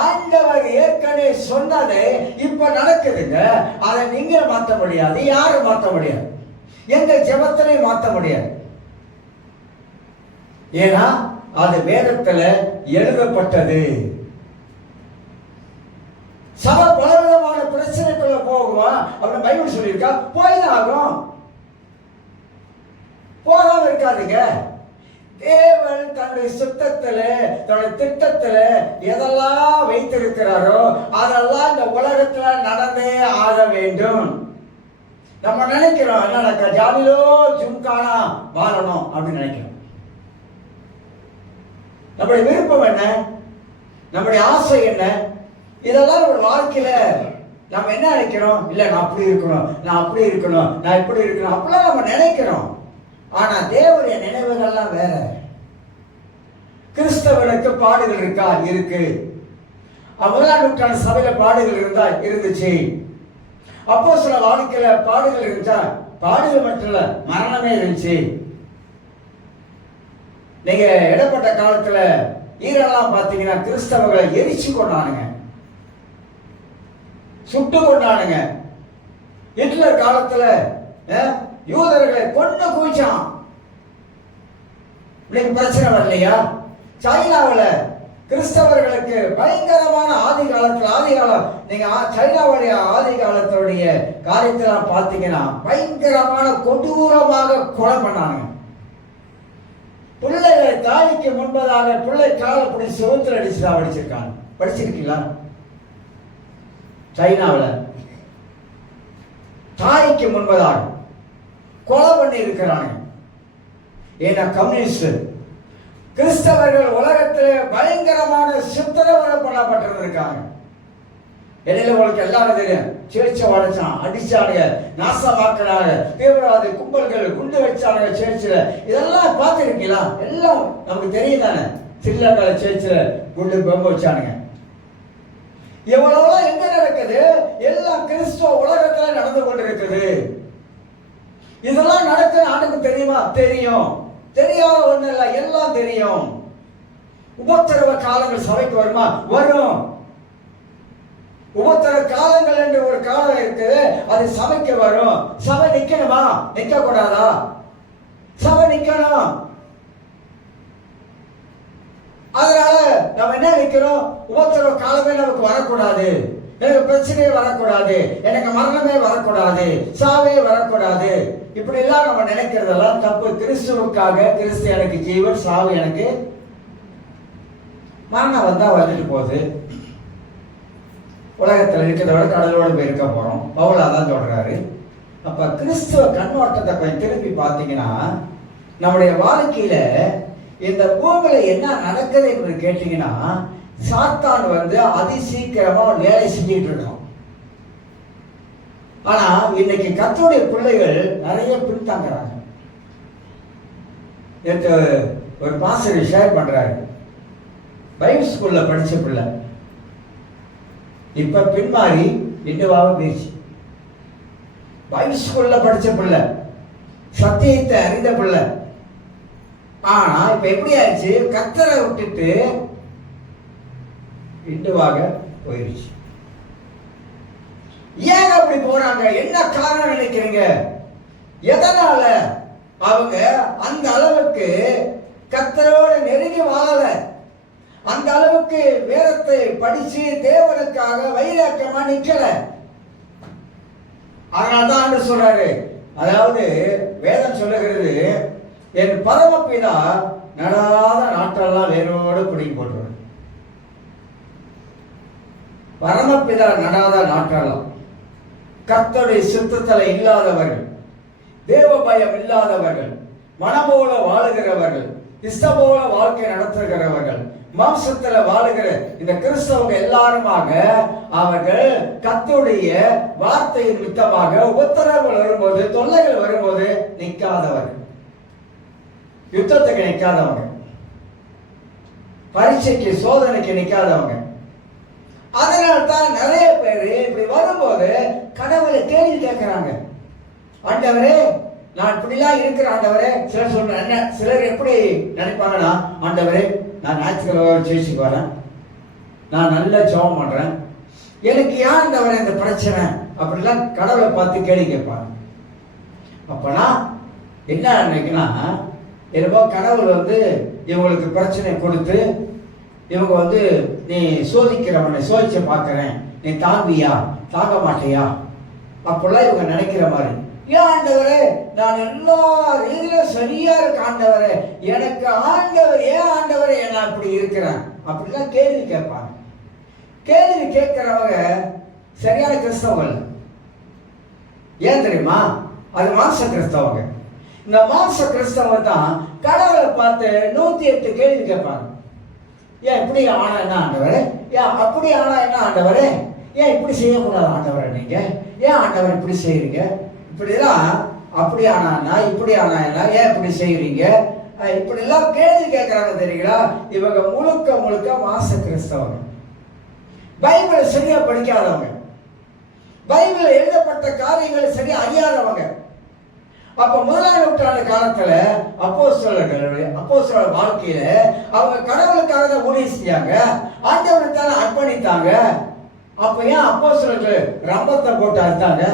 ஆண்டவர் ஏற்கனவே சொன்னதை இப்ப நடக்குதுங்க. அதை நீங்க மாற்ற முடியாது, யாரும் மாற்ற முடியாது. எந்த ஜெபத்திலையும் மாற்ற முடியாது. ஏன்னா அது வேதத்துல எழுதப்பட்டது. சபை பலவிதமான பிரச்சனைக்குள்ள போகுமா அப்படின்னு பைபிள் சொல்லியிருக்கா? போய்தான் ஆகும். போகாம இருக்காதுங்க. தேவன் தன்னுடைய சுத்தத்துல தன்னுடைய திட்டத்துல எதெல்லாம் வைத்திருக்கிறாரோ அதெல்லாம் இந்த உலகத்துல நடந்தே ஆக வேண்டும். நம்ம நினைக்கிறோம் என்ன, ஜாலிலோ ஜும்கானா மாறணும் அப்படின்னு நினைக்கிறோம். நம்முடைய விருப்பம் என்ன, நம்முடைய ஆசை என்ன, இதெல்லாம் ஒரு வாழ்க்கையில நம்ம என்ன நினைக்கிறோம்? இல்ல நான் அப்படி இருக்கணும், நான் அப்படி இருக்கணும், நான் இப்படி இருக்கணும், அப்படிலாம் நம்ம நினைக்கிறோம். ஆனா தேவனுடைய நினைவுகள்லாம் வேற. கிறிஸ்தவனுக்கு பாடுகள் இருக்கா? இருக்கு. முதலாம் நூற்றாண்டு சபையில பாடுகள் இருந்தா இருந்துச்சு. அப்போ சில வாழ்க்கையில பாடுகள் இருந்துச்சா? பாடுகள் மட்டும் இல்ல, மரணமே இருந்துச்சு. நீங்க இடப்பட்ட காலத்துல ஈரெல்லாம் பாத்தீங்கன்னா கிறிஸ்தவர்களை எரிச்சு கொண்டானுங்க, சுட்டு கொண்டானுங்க. ஹிட்லர் காலத்துல யூதர்களை கொண்டு குவிச்சான். இன்னைக்கு பிரச்சனை வரலையா? சைனாவில் கிறிஸ்தவர்களுக்கு பயங்கரமான ஆதி காலம், நீங்க சைனாவுடைய ஆதி காலத்துடைய காரியத்தெல்லாம் பார்த்தீங்கன்னா பயங்கரமான கொடூரமாக கொலை பண்ணாங்க. பிள்ளைகளை தாய்க்கு முன்பதாக பிள்ளை காலை பிடிச்சி செவுத்துல அடிச்சுதான் படிச்சிருக்காங்க. படிச்சிருக்கீங்களா? சைனாவில் தாய்க்கு முன்பதாக கொலை பண்ணி இருக்கிறாங்க. ஏன்னா கம்யூனிஸ்ட் கிறிஸ்தவர்கள் உலகத்தில் பயங்கரமான சித்திரவதை பண்ணப்பட்டிருக்காங்க. இடையில உங்களுக்கு எல்லாரும் தெரியும், சேர்ச்சை உடைச்சான், அடிச்சானுங்க, நாசமாக்கினாங்க, தீவிரவாதி கும்பல்கள் குண்டு வச்சானுங்க சேர்ச்சில. இதெல்லாம் பார்த்துருக்கீங்களா? எல்லாம் நமக்கு தெரியும் தானே. ஸ்ரீலங்கால சேர்ச்சில குண்டு பொம்மை வச்சானுங்க. இவ்வளவு எங்க நடக்குது? எல்லாம் கிறிஸ்துவ உலகத்துல நடந்து கொண்டிருக்குது. இதெல்லாம் நடக்குது ஆண்டுக்கு தெரியுமா? தெரியும். தெரியாத ஒண்ணு இல்ல, எல்லாம் தெரியும். உபத்திரவ காலங்கள் சபைக்கு வருமா? வரும். உபத்திரவ காலங்கள் என்று ஒரு காலம் இருக்குது, அது சபைக்கு வரும். சபை நிக்கணுமா? நிக்க கூடாதா? சபை நிக்கணும். அதனால நம்ம என்ன நிக்கிறோம்? உபத்திரவ காலமே நமக்கு வரக்கூடாது, எனக்கு பிரச்சனையே வரக்கூடாது, எனக்கு மரணமே வரக்கூடாது, சாவே வரக்கூடாது. இப்படி எல்லாம் நம்ம நினைக்கிறதெல்லாம் தப்பு. கிறிஸ்துவுக்காக கிறிஸ்து எனக்கு ஜீவன், சாவு எனக்கு. மரணம் வந்தா வந்துட்டு போகுது. உலகத்தில் இருக்கிறதோட கடலோடு போய் இருக்க போறோம். பவுலாதான் சொல்றாரு. அப்ப கிறிஸ்துவ கண்ணோட்டத்தை கொஞ்சம் திருப்பி பார்த்தீங்கன்னா நம்முடைய வாழ்க்கையில இந்த பூமியில என்ன நடக்குது என்று கேட்டீங்கன்னா, சாத்தான் அதிசீக்கிரமா வேலை செஞ்சுட்டு இருக்கோம். ஆனா இன்னைக்கு கர்த்தருடைய பிள்ளைகள் நிறைய பின்தங்குறாங்க. நேற்று ஒரு பாஸ்டர் ஷேர் பண்றாரு. பைபிள் ஸ்கூல்ல படிச்ச பிள்ளை இப்ப பின்மாறி இண்டுவாக போயிடுச்சு. பைபிள் ஸ்கூல்ல படிச்ச பிள்ளை, சத்தியத்தை அறிந்த பிள்ளை. ஆனா இப்ப எப்படி ஆயிடுச்சு? கர்த்தரை விட்டுட்டு இண்டுவாக போயிடுச்சு. ஏன் அப்படி போறாங்க? என்ன காரணம் நினைக்கிறீங்க? எதனால? அவங்க அந்த அளவுக்கு கர்த்தரோடு நெருங்கி வாழல, அந்த அளவுக்கு வேதத்தை படிச்சு தேவனுக்காக வைராக்கியமா நிக்கல. அதனால்தான் ஆண்டு சொல்றாரு, அதாவது வேதம் சொல்லுகிறது, என் பரமபிதா நடாத நாட்டெல்லாம் வேரோடு பிடிங்கி போட்டுருவார். பரமபிதா நடாத நாட்டெல்லாம் கர்த்தருடைய சித்தத்துல இல்லாதவர்கள், தேவ பயம் இல்லாதவர்கள், மனபோல வாழுகிறவர்கள், இஷ்டபோல வாழ்க்கை நடத்துகிறவர்கள், மாம்சத்துல வாழுகிற இந்த கிறிஸ்தவங்க எல்லாருமாக அவர்கள் கர்த்தருடைய வார்த்தையின் மித்தமாக உபத்திரவங்கள் வரும்போது, தொல்லைகள் வரும்போது நிற்காதவர்கள், யுத்தத்துக்கு நிற்காதவங்க, பரீட்சைக்கு சோதனைக்கு நிற்காதவங்க. அதனால்தான் நிறைய பேர் இப்படி வரும்போது கடவுளை கேள்வி கேட்கிறாங்க. ஆண்டவரே நான் இப்படிலாம் இருக்கிறேன் ஆண்டவரே. சிலர் சொல்றேன் என்ன, சிலர் எப்படி நினைப்பாங்கன்னா, ஆண்டவரே நான் ஞாயிற்றுக்கிழமை சேர்ச்சிக்கு வரேன், நான் நல்லா ஜெபம் பண்றேன், எனக்கு ஏன் ஆண்டவரே இந்த பிரச்சனை? அப்படிலாம் கடவுளை பார்த்து கேள்வி கேட்பாங்க. அப்பனா என்ன நினைக்குன்னா, என்னமோ கடவுள் வந்து இவங்களுக்கு பிரச்சனை கொடுத்து இவங்க வந்து நீ சோதிக்கிறவனை சோதிச்சு பார்க்குறேன், நீ தாங்குவியா தாங்க மாட்டியா அப்படிலாம் இவங்க நினைக்கிற மாதிரி. ஏன் ஆண்டவரே, நான் எல்லா ரீதியிலும் சரியா இருக்க ஆண்டவரே, எனக்கு ஆண்டவர் ஏன் ஆண்டவரே நான் இப்படி இருக்கிறேன் அப்படிலாம் கேள்வி கேட்பாங்க. கேள்வி கேட்கிறவங்க சரியான கிறிஸ்தவங்க. ஏன் தெரியுமா? அது மாம்ச கிறிஸ்தவங்க. இந்த மாம்ச கிறிஸ்தவங்க தான் கடவுளை பார்த்து 108 கேள்வி கேட்பாங்க. ஏன் இப்படி ஆனா என்ன ஆண்டவரே, ஏன் அப்படி ஆனா என்ன ஆண்டவரே, ஏன் இப்படி செய்யக்கூடாது ஆண்டவரே, நீங்க ஏன் ஆண்டவர் இப்படி செய்யறீங்க, இப்படிலாம் அப்படி ஆனா இப்படி ஆனா என்ன, ஏன் இப்படி செய்யறீங்க, இப்படி எல்லாம் கேள்வி கேட்கறாங்க. தெரியுங்களா? இவங்க முழுக்க முழுக்க மாச கிறிஸ்தவங்க. பைபிளை சரியா படிக்காதவங்க, பைபிளில் எழுதப்பட்ட காரியங்களை சரியா அறியாதவங்க. அப்ப முதலாம் நூற்றாண்டு காலத்துல அப்போஸ்தலர்கள் வாழ்க்கையில அவங்க கடவுளுக்காக தான் ஊழியம் செஞ்சாங்க, ஆண்டவருக்காக அர்ப்பணித்தாங்க. அப்ப ஏன் அப்போஸ்தலர்கள் ரம்பத்தை போட்டு அறுத்தாங்க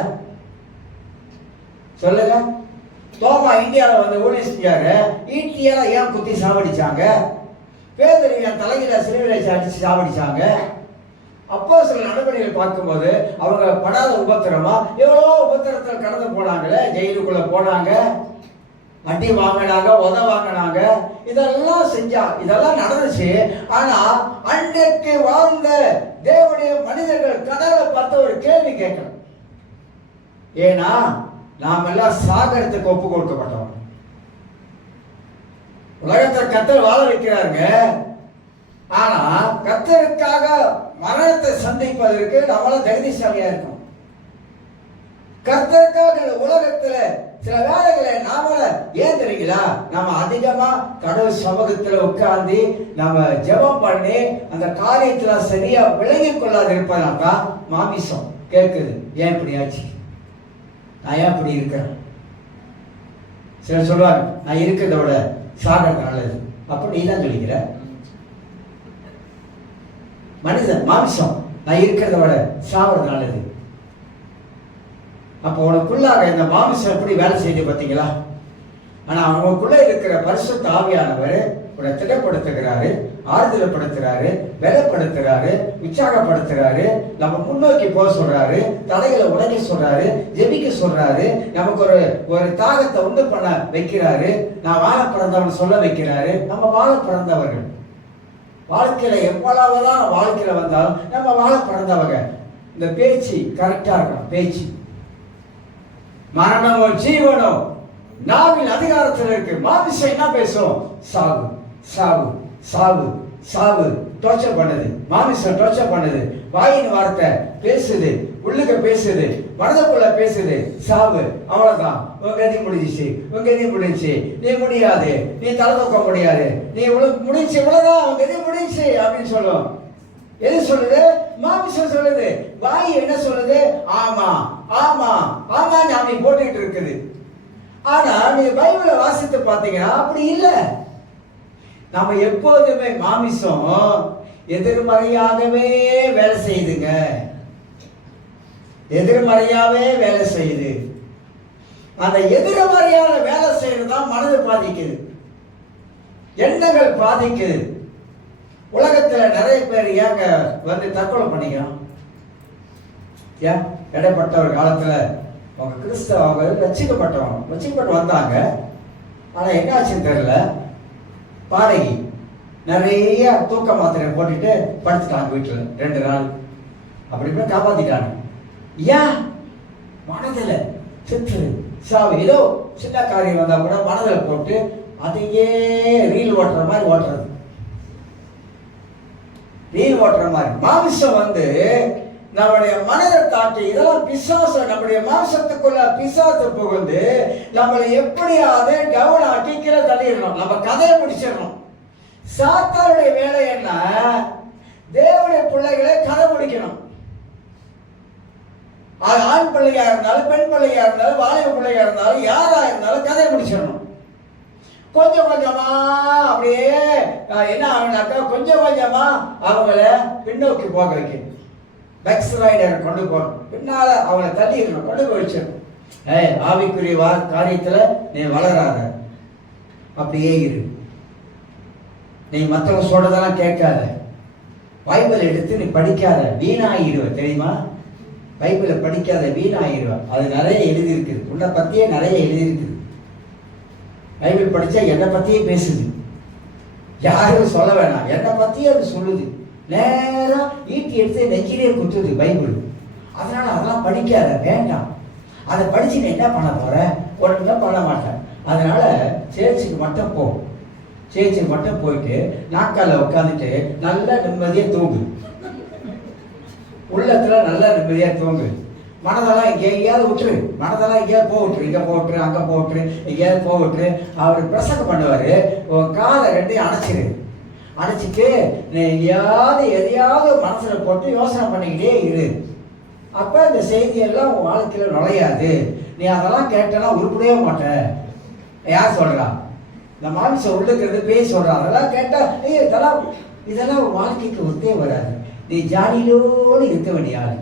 சொல்லுங்க? தோமா இந்தியாவில் வந்து ஊழியம் செஞ்சாரு, ஈட்டியால ஏன் குத்தி சாவடிச்சாங்க? பேதர் என் தலையில சிலுவையில அடிச்சு சாவடிச்சாங்க. அப்போ சில நடவடிக்கைகள் பார்க்கும்போது அவங்க படாத உபத்திரமா எவ்வளோ உபத்திரத்தில் கடந்து போனாங்களே, ஜெயிலுக்குள்ள போனாங்க, அடி வாங்கினாங்க, உத வாங்கினாங்க, இதெல்லாம் செஞ்சா, இதெல்லாம் நடந்துச்சு. ஆனா அன்றைக்கு வாழ்ந்த தேவனுடைய மனிதர்கள் கடவுளை பார்த்து ஒரு கேள்வி கேட்கணும். ஏன்னா நாம் எல்லாம் சாகரத்துக்கு ஒப்பு கொடுக்கப்பட்டோம். உலகத்தை கர்த்தர் வாழ வைக்கிறாருங்க. ஆனா கர்த்தருக்காக மரணத்தை சந்திப்பதற்கு நம்மளால தைரியசாலியா இருக்கும். கர்த்தருக்காக உலகத்துல சில வேலைகளை நாமள ஏன் தெரியுங்களா, நம்ம அதிகமா கடவுள் சமூகத்துல உட்கார்ந்து நம்ம ஜெபம் பண்ணி அந்த காரியத்துல சரியா விளங்கி கொள்ளாது இருப்பதா மாமிசம் கேட்குது, ஏன் இப்படி ஆச்சு, நான் ஏன் இப்படி இருக்கிறேன். சிலர் சொல்லுவாங்க, நான் இருக்கிறத விட சாகிறது நல்லது. அப்ப நீ தான் சொல்லிக்கிற மனிதன் மாமிசம், நான் இருக்கிறத விட சாவது நல்லது. அப்போ உனக்குள்ளாக இந்த மாமிசம் எப்படி வேலை செய்து பார்த்தீங்களா? ஆனா அவங்களுக்குள்ள இருக்கிற பரிசுத்த ஆவியானவர் உன்னை திடப்படுத்துகிறாரு, ஆறுதலப்படுத்துறாரு, பலப்படுத்துறாரு, உற்சாகப்படுத்துறாரு, நம்ம முன்னோக்கி போக சொல்றாரு, தடைகளை உடைக்க சொல்றாரு, ஜெபிக்க சொல்றாரு, நமக்கு ஒரு தாகத்தை உண்டு பண்ண வைக்கிறாரு, நான் வாழ பிறந்தவன் சொல்ல வைக்கிறாரு. நம்ம வாழ பிறந்தவர்கள். வாழ்க்கையில எவ்வளவுதான் வாழ்க்கையில வந்தாலும் நம்ம வாழ பிறந்தவங்க. இந்த பேச்சு கரெக்டா இருக்கணும். பேச்சு மரணமோ ஜீவனோ நாவின் அதிகாரத்தில் இருக்கு. மாமிசம் என்ன பேசும்? சாவு சாவு சாவு சாவு. டோர்ச்சர் பண்ணுது, மாமிசம் டோர்ச்சர் பண்ணுது. வாயின் வார்த்தை பேசுது, உள்ளுக்க பேசுது, மனதுக்குள்ள பேசுது, சாவு. அவ்வளவுதான், உங்க கதி முடிஞ்சிச்சு, உங்க கதி முடிஞ்சு, நீ முடியாது, நீ தலை தூக்க முடியாது, நீ முடிஞ்சு, இவ்வளவுதான், உங்க கதி முடிஞ்சு அப்படின்னு சொல்லும். எது சொல்லுது? மாமிசம் சொல்லுது. வாய் என்ன சொல்லுது? ஆமா ஆமா ஆமா ஞாபி போட்டுட்டு இருக்குது. ஆனா நீங்க பைபிளை வாசித்து பார்த்தீங்கன்னா அப்படி இல்லை. நம்ம எப்போதுமே மாமிசம் எதிர்மறையாகவே வேலை செய்யுதுங்க, எதிர்மறையாவே வேலை செய்யுது. அந்த எதிர்மறையான வேலை செய்யறதுதான் மனது பாதிக்குது, எண்ணங்கள் பாதிக்குது. உலகத்துல நிறைய பேர் ஏங்க வந்து தற்கொலை பண்ணிக்கிறான்? ஏன்? இடைப்பட்ட ஒரு காலத்துல அவங்க கிறிஸ்தவங்க ரட்சிக்கப்பட்டு வந்தாங்க. ஆனா என்ன ஆச்சுன்னு தெரியல, பாடகி நிறைய தூக்க மாத்திரை போட்டுட்டு படுத்துட்டாங்க வீட்டுல 2 நாள். அப்படி போய் காப்பாத்திட்டாங்க. ஏன்? மனதில் சிற்று சாவு. ஏதோ சின்ன காரியம் வந்தா கூட மனதில் போட்டு அதையே ரீல் ஓட்டுற மாதிரி ஓட்டுறது, ரீல் ஓட்டுற மாதிரி. மாமிசம் வந்து நம்முடைய மனதை தாக்கி, இதெல்லாம் பிசாசம். நம்முடைய மாம்சத்துக்குள்ள பிசாசு புகுந்து நம்மளை எப்படியாவது டவுன் ஆக்கி கீழே தள்ளிடணும், நம்ம கதையை முடிச்சிடணும். சாத்தானுடைய வேலை என்ன? தேவனுடைய பிள்ளைகளை கதை முடிக்கணும். அது ஆண் பிள்ளையா இருந்தாலும், பெண் பிள்ளையா இருந்தாலும், வாலிப பிள்ளையா இருந்தாலும், யாரா இருந்தாலும் கதையை முடிச்சிடணும். கொஞ்சம் கொஞ்சமா அப்படியே என்ன ஆகுனாக்கா, கொஞ்சம் கொஞ்சமா அவங்கள பின்னோக்கி போக வைக்கணும். பேக் ஸ்லைடர் கொண்டு போகணும், பின்னால அவங்களை தள்ளிடணும், கொண்டு போய் வச்சிடணும். ஆவிக்குரிய காரியத்துல நீ வளராத, அப்படியே இரு. நீ மற்றவங்க சொல்றதெல்லாம் கேட்காத, பைபிள் எடுத்து நீ படிக்காத, வீணாயிருவ. தெரியுமா? பைபிளை படிக்காத, வீணாயிருவ. அது நிறைய எழுதியிருக்குது, உன்னை பத்தியே நிறைய எழுதியிருக்குது. பைபிள் படிச்சா என்னை பத்தியே பேசுது, யாரும் சொல்ல வேணாம், என்னை பத்தியே அது சொல்லுது. நேரம் ஈட்டி எடுத்து நெஞ்சிலே குத்துது பைபிள். அதனால அதெல்லாம் படிக்காத, வேண்டாம். அதை படிச்சு நீ என்ன பண்ண போற? ஒன்றுமே பண்ண மாட்டேன். அதனால சேர்ச்சுக்கு மட்டும் போ. சேர்ச்சுக்கு மட்டும் போயிட்டு நாக்கால உட்காந்துட்டு நல்லா நிம்மதியா தூங்கு. உள்ளத்துல நல்லா நிம்மதியா தூங்கு. மனதெல்லாம் எங்கேயாவது விட்டுரு, மனதெல்லாம் எங்கேயாவது போட்டுரு, இங்க போட்டுரு, அங்க போட்டுரு, எங்கேயாவது போட்டுரு. அவர் பிரசங்கம் பண்ணுவாரு, உன் காதை ரெண்டையும் அணைச்சிரு. அணைச்சிட்டு நீ எதையாவது மனசுல போட்டு யோசனை பண்ணிக்கிட்டே இரு. அப்ப இந்த செய்தியெல்லாம் உன் வாழ்க்கையில நுழையாது. நீ அதெல்லாம் கேட்டனா உருப்படவே மாட்ட. யார் சொல்றா? இந்த மாமிசம் உள்ளுக்கிறது பேய் சொல்றான். அதெல்லாம் கேட்டா இதெல்லாம் ஒரு வாழ்க்கைக்கு ஒத்தே வராது. நீ ஜாலியிலோடு இருக்க வேண்டிய ஆளு.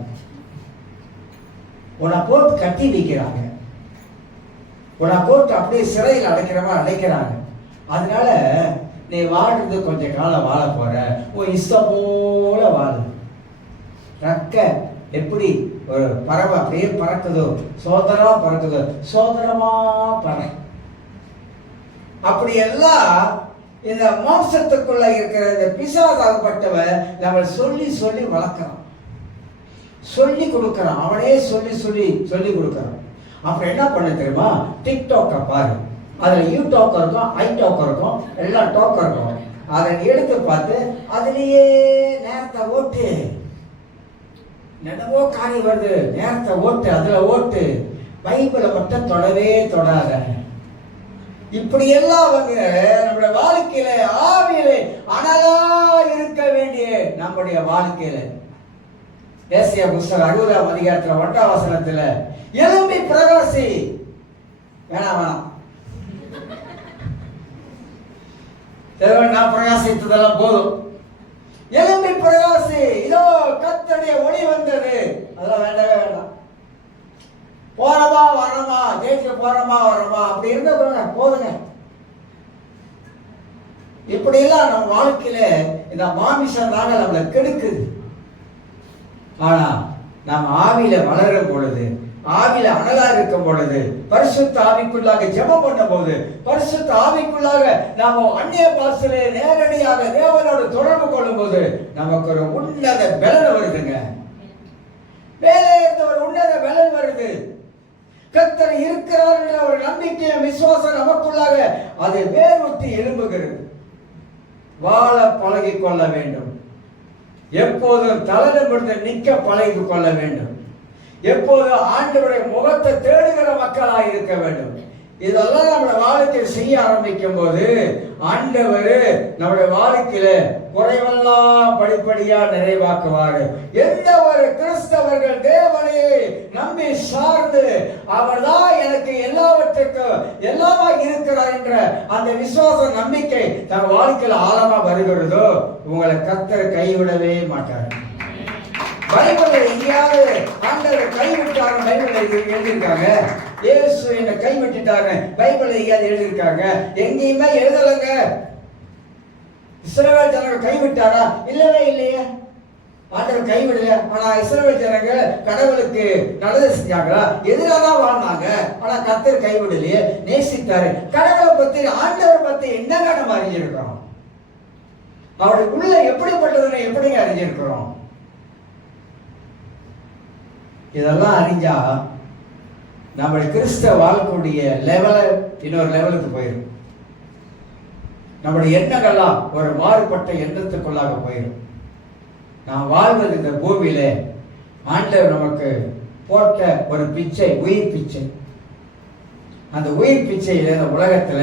உன்னை போட்டு கட்டி வைக்கிறாங்க, உன்னை போட்டு அப்படியே சிறையில் அடைக்கிறாங்க. அதனால நீ வாழ்றது கொஞ்சம் காலம் வாழ போற, உன் இஷ்டம் போல வாழு. ரக்க எப்படி ஒரு பறவை அப்படியே பறக்குதோ, சோதரமா பறக்குதோ, சோதரமா பற. அப்படி எல்லாம் இந்த மாம்சத்துக்குள்ள இருக்கிற இந்த பிசாசாகப்பட்டவன் நம்ம சொல்லி சொல்லி வளர்க்கிறான், சொல்லி கொடுக்கறான். அவனே சொல்லி சொல்லி சொல்லி கொடுக்கறான். அப்புறம் என்ன பண்ண தெரியுமா? டிக்டாக்கை பாரு, அதுல யூடியூப் இருக்கும், ஐடாக் இருக்கும், எல்லாம் டாக் இருக்கும். அதை எடுத்து பார்த்து அதுலயே நேரத்தை ஓட்டு. என்னவோ காரியம் வருது, நேரத்தை ஓட்டு, அதுல ஓட்டு. பைபிளை மட்டும் தொடவே தொடாத. இப்படி எல்லாம் அவங்க நம்முடைய வாழ்க்கையில ஆவியில அனலா இருக்க வேண்டிய நம்முடைய வாழ்க்கையில ஏசாயா புத்தகம் 60ஆம் அதிகாரத்துல 1ஆம் வசனத்துல எழும்பி பிரகாசி. வேணாம், நான் பிரகாசித்ததெல்லாம் போதும். எழும்பி பிரகாசி, இதோ கர்த்தருடைய ஒளி வந்தது. அதெல்லாம் வேண்டவே வேண்டாம். போறமா வரமா, தேய்ச்சி போறமா வரமா அப்படி இருந்த போதுங்க. இப்படி எல்லாம் நம்ம வாழ்க்கையில இந்த மாமிசம் தாங்க நம்மளை கெடுக்குது. ஆனா நம்ம ஆவியில வளரும் பொழுது, ஆவியில அனலா இருக்கும் பொழுது, பரிசுத்த ஆவிக்குள்ளாக ஜெபம் பண்ணும் போது, பரிசுத்த ஆவிக்குள்ளாக நாம அந்நிய பாஷையிலே நேரடியாக தேவனோடு தொடர்பு கொள்ளும் போது நமக்கு ஒரு உன்னத பலன் வருதுங்க. மேலே இருந்த ஒரு உன்னத பலன் வருது. கர்த்தர் இருக்கிறார் என்ற ஒரு நம்பிக்கை, விசுவாசம் நமக்குள்ளாக அது வேறுத்தி எழும்புகிறது. வாழ பழகி கொள்ள வேண்டும். எப்போதும் தலைநிமிர்ந்து நிற்க பழகி கொள்ள வேண்டும். எப்போதும் ஆண்டவருடைய முகத்தை தேடுகிற மக்களாக இருக்க வேண்டும். இதெல்லாம் நம்முடைய வாழ்க்கையை செய்ய ஆரம்பிக்கும் போது ஆண்டவர் நம்முடைய வாழ்க்கையில குறைவெல்லாம் படிப்படியா நிறைவாக்குவார். எந்த ஒரு கிறிஸ்தவர்கள் தேவனை நம்பி சார்ந்து அவர்தான் எனக்கு எல்லாவற்றுக்கும் எல்லாமா இருக்கிறார் என்ற அந்த விசுவாச நம்பிக்கை தன் வாழ்க்கையில ஆழமா வருகிறதோ உங்களை கர்த்தர் கைவிடவே மாட்டார். பைபிள்ல எங்கேயாவது ஆண்டவர் கைவிட்டாரு பைபிள்ல எழுதியிருக்காங்க? இயேசு என்னை கைவிட்டுட்டாரு பைபிள்ல எங்கேயாவது எழுதியிருக்காங்க? எங்கேயுமே எழுதலைங்க. இஸ்ரவேல் ஜனங்கள் கைவிட்டாரா? இல்லவே இல்லையே. ஆண்டவர் கைவிடல. ஆனா இஸ்ரவேல் ஜனங்க கடவுளுக்கு நல்லது செஞ்சாங்களா? எதிராக வாழ்ந்தாங்க. ஆனா கர்த்தர் கைவிடலையே, நேசித்தாரு. கடவுளை பத்தி ஆண்டவர் பத்தி என்னங்க நம்ம அறிஞ்சிருக்கிறோம்? அவருடைய உள்ள எப்படிப்பட்டதுன்னு எப்படிங்க அறிஞ்சிருக்கிறோம்? இதெல்லாம் அறிஞ்சா நம்முடைய கிறிஸ்தவ வாழ்க்கையுடைய லெவல இன்னொரு லெவலுக்கு போயிடும். நம்முடைய எண்ணங்கள்லாம் ஒரு மாறுபட்ட எண்ணத்துக்குள்ளாக போயிடும். நாம் வாழ்வது இந்த பூமியில ஆண்டவர் நமக்கு போட்ட ஒரு பிச்சை, உயிர் பிச்சை. அந்த உயிர் பிச்சையில இந்த உலகத்துல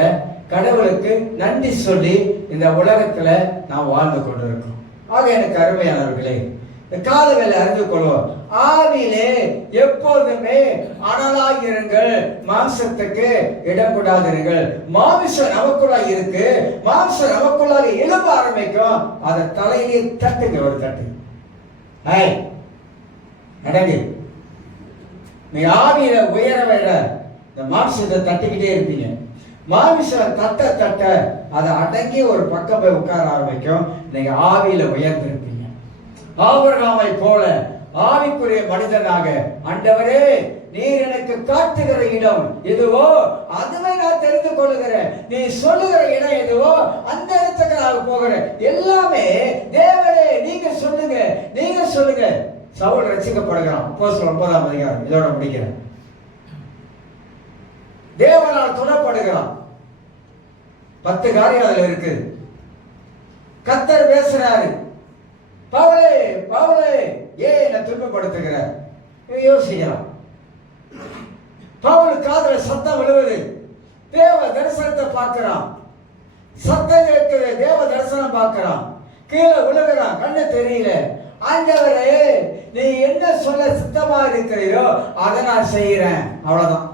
கடவுளுக்கு நன்றி சொல்லி இந்த உலகத்துல நாம் வாழ்ந்து கொண்டிருக்கோம். ஆக எனக்கு அருமையானவர்களே, காலவேளை அறிந்து கொள்வோம். ஆவியிலே எப்போதுமே அனலாயிருங்கள், மாம்சத்துக்கு இடம் கொடாதிருங்கள். மாமிசம் நமக்குள்ளாக இருக்கு, மாம்சம் நமக்குள்ளாக எழும்ப ஆரம்பிக்கும். அதை தலையிலே தட்டுங்க, ஒரு தட்டு. அடங்கு. நீ ஆவியில உயர வர இந்த மாம்சத்தை தட்டிக்கிட்டே இருப்பீங்க. மாமிசம் தட்ட தட்ட அதை அடங்கி ஒரு பக்கம் போய் உட்கார ஆரம்பிக்கும். நீங்க ஆவியில உயர்ந்திருப்பீங்க. ஆபிரகாமை போல ஆவிக்குரிய மனிதனாக, ஆண்டவரே நீர் எனக்கு காட்டுகிற இடம் எதுவோ அதுவே நான் தெரிந்து கொள்ளுகிறேன், நீ சொல்லுகிற இடம் எதுவோ அந்த இடத்துக்கு நான் போகிறேன், எல்லாமே தேவனே நீங்க சொல்லுங்க, நீங்க சொல்லுங்க. சவுல் ரட்சிக்கப்படுகிறான். அப்போஸ்தலர் 9ஆம் அதிகாரம். இதோட முடிக்கிறேன். தேவனால் துணப்படுகிறான். 10 காரியம் அதுல இருக்கு. கர்த்தர் பேசுறாரு, பவுலே பவுலே ஏன் என்னை துன்பப்படுத்துகிற? யோசிக்கிறான். பவுல் காதுல சத்தம் விழுவது, தேவ தரிசனத்தை பார்க்கிறான். சத்தம் கேட்குது, தேவ தரிசனம் பார்க்கிறான். கீழே விழுகிறான், கண்ணு தெரியல. ஆண்டவரே நீ என்ன சொல்ல சித்தமா இருக்கிறீரோ அதை நான் செய்யறேன். அவ்வளவுதான்,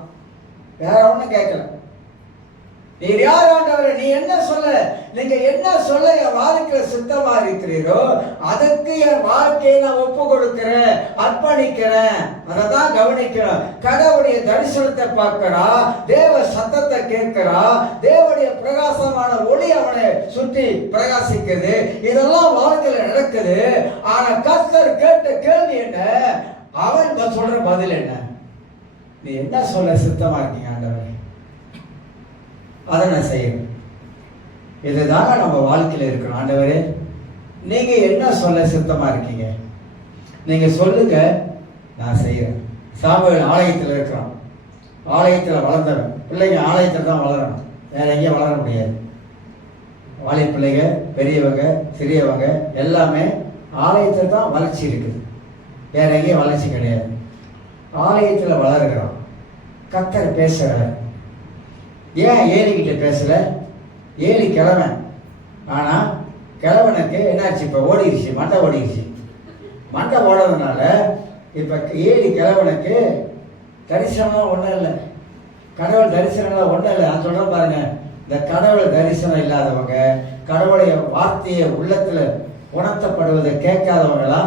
வேற ஒண்ணும் கேட்கல. நீர் யார் ஆண்டவரே? நீ என்ன சொல்ல, நீங்க என்ன சொல்ல என் வாழ்க்கையில சித்தமா இருக்கிறீரோ அதுக்கு என் வாழ்க்கையை நான் ஒப்பு கொடுக்கிறேன், அர்ப்பணிக்கிறேன். அதான் கவனிக்கிறோம். கடவுளுடைய தரிசனத்தை பார்க்கிறா, தேவ சத்தத்தை கேட்கிறா, தேவனுடைய பிரகாசமான ஒளி அவனை சுற்றி பிரகாசிக்குது. இதெல்லாம் வாழ்க்கையில நடக்குது. ஆனா கர்த்தர் கேட்ட கேள்வி என்ன? அவன் சொல்ற பதில் என்ன? நீ என்ன சொல்ல சித்தமா இருக்கீங்க ஆண்டவரே, அதை நான் செய்யணும். இதுதாங்க நம்ம வாழ்க்கையில இருக்கணும். ஆண்டவரே நீங்க என்ன சொல்ல சித்தமா இருக்கீங்க, நீங்க சொல்லுங்க, நான் செய்யறேன். சாமுவேல் ஆலயத்தில் இருக்கிறான். ஆலயத்தில் வளர்ந்தவன். பிள்ளைங்க ஆலயத்தில் தான் வளரணும், வேற எங்கேயும் வளர முடியாது. வாலிய பிள்ளைங்க, பெரியவங்க, சிறியவங்க எல்லாமே ஆலயத்தில் தான் வளர்ச்சி இருக்குது, வேற எங்கேயும் வளர்ச்சி கிடையாது. ஆலயத்தில் வளர்கிறான். கர்த்தர் பேசுகிறார். ஏன் ஏலிக்கிட்ட பேசல? ஏலி கிழவன். ஆனா கிழவனுக்கு என்னாச்சு? இப்ப ஓடிடுச்சு, மண்டை ஓடிடுச்சு. மண்டை ஓடுறதுனால இப்ப ஏலி கிழவனுக்கு தரிசனம் ஒண்ணும் இல்லை, கடவுள் தரிசனம் ஒண்ணும் இல்லை. நான் சொல்றேன் பாருங்க, இந்த கடவுள் தரிசனம் இல்லாதவங்க, கடவுளுடைய வார்த்தையை உள்ளத்துல உணர்த்தப்படுவதை கேட்காதவங்களா,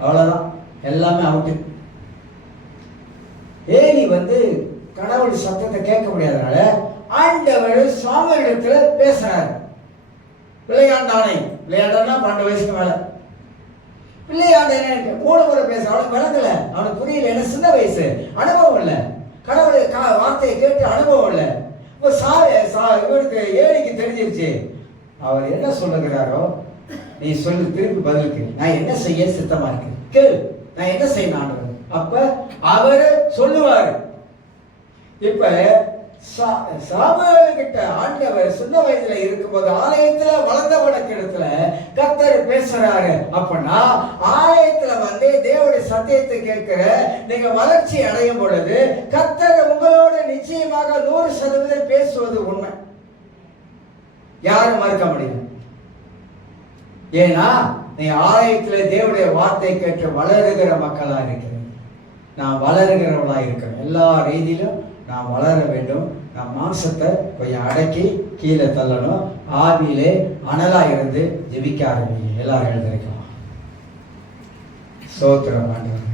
அவ்வளவுதான், எல்லாமே அவுட்டு. ஏலி கடவுள் சத்தத்தை கேட்க முடியாதனால ஆண்டவர் சாமுவேலிடத்துல பேசுறாரு. பிள்ளையாண்டானை, பிள்ளையாண்டா 12 வயசுக்கு மேல பிள்ளையாண்ட 3 முறை பேச அவனுக்கு விளங்கல, அவனுக்கு புரியல. என்ன சின்ன வயசு, அனுபவம் இல்லை, கடவுளுடைய வார்த்தையை கேட்டு அனுபவம் இல்லை. இவனுக்கு ஏலிக்கு தெரிஞ்சிருச்சு. அவர் என்ன சொல்லுகிறாரோ நீ சொல்லு, திருப்பி பதிலுக்கு நான் என்ன செய்ய சித்தமா இருக்கேன் கேளு, நான் என்ன செய்யணும் ஆண்டவர். அப்ப அவரு சொல்லுவாரு. இப்ப சாமுவேல் கிட்ட ஆண்டவர் சின்ன வயதுல இருக்கும்போது ஆலயத்துல வளர்ந்தவனுக்கு இடத்துல கர்த்தர் பேசுறாரு. அப்படின்னா ஆலயத்துல தேவனுடைய சத்தியத்தை கேட்கிற நீங்க வளர்ச்சி அடையும் பொழுது கர்த்தர் உங்களோட நிச்சயமாக 100% பேசுவது உண்மை, யாரும் மறுக்க முடியும். ஏன்னா நீ ஆலயத்துல தேவனுடைய வார்த்தை கேட்டு வளருகிற மக்களா இருக்கிற, நான் வளருகிறவளா இருக்கிறேன். எல்லா ரீதியிலும் நான் வளர வேண்டும். நான் மாம்சத்தை கொஞ்சம் அடக்கி கீழே தள்ளணும். ஆவியிலே அனலா இருந்து ஜெபிக்க ஆரம்பிங்க. எல்லாரும் எழுந்திருக்கலாம். ஸ்தோத்திரம் ஆண்டவரே.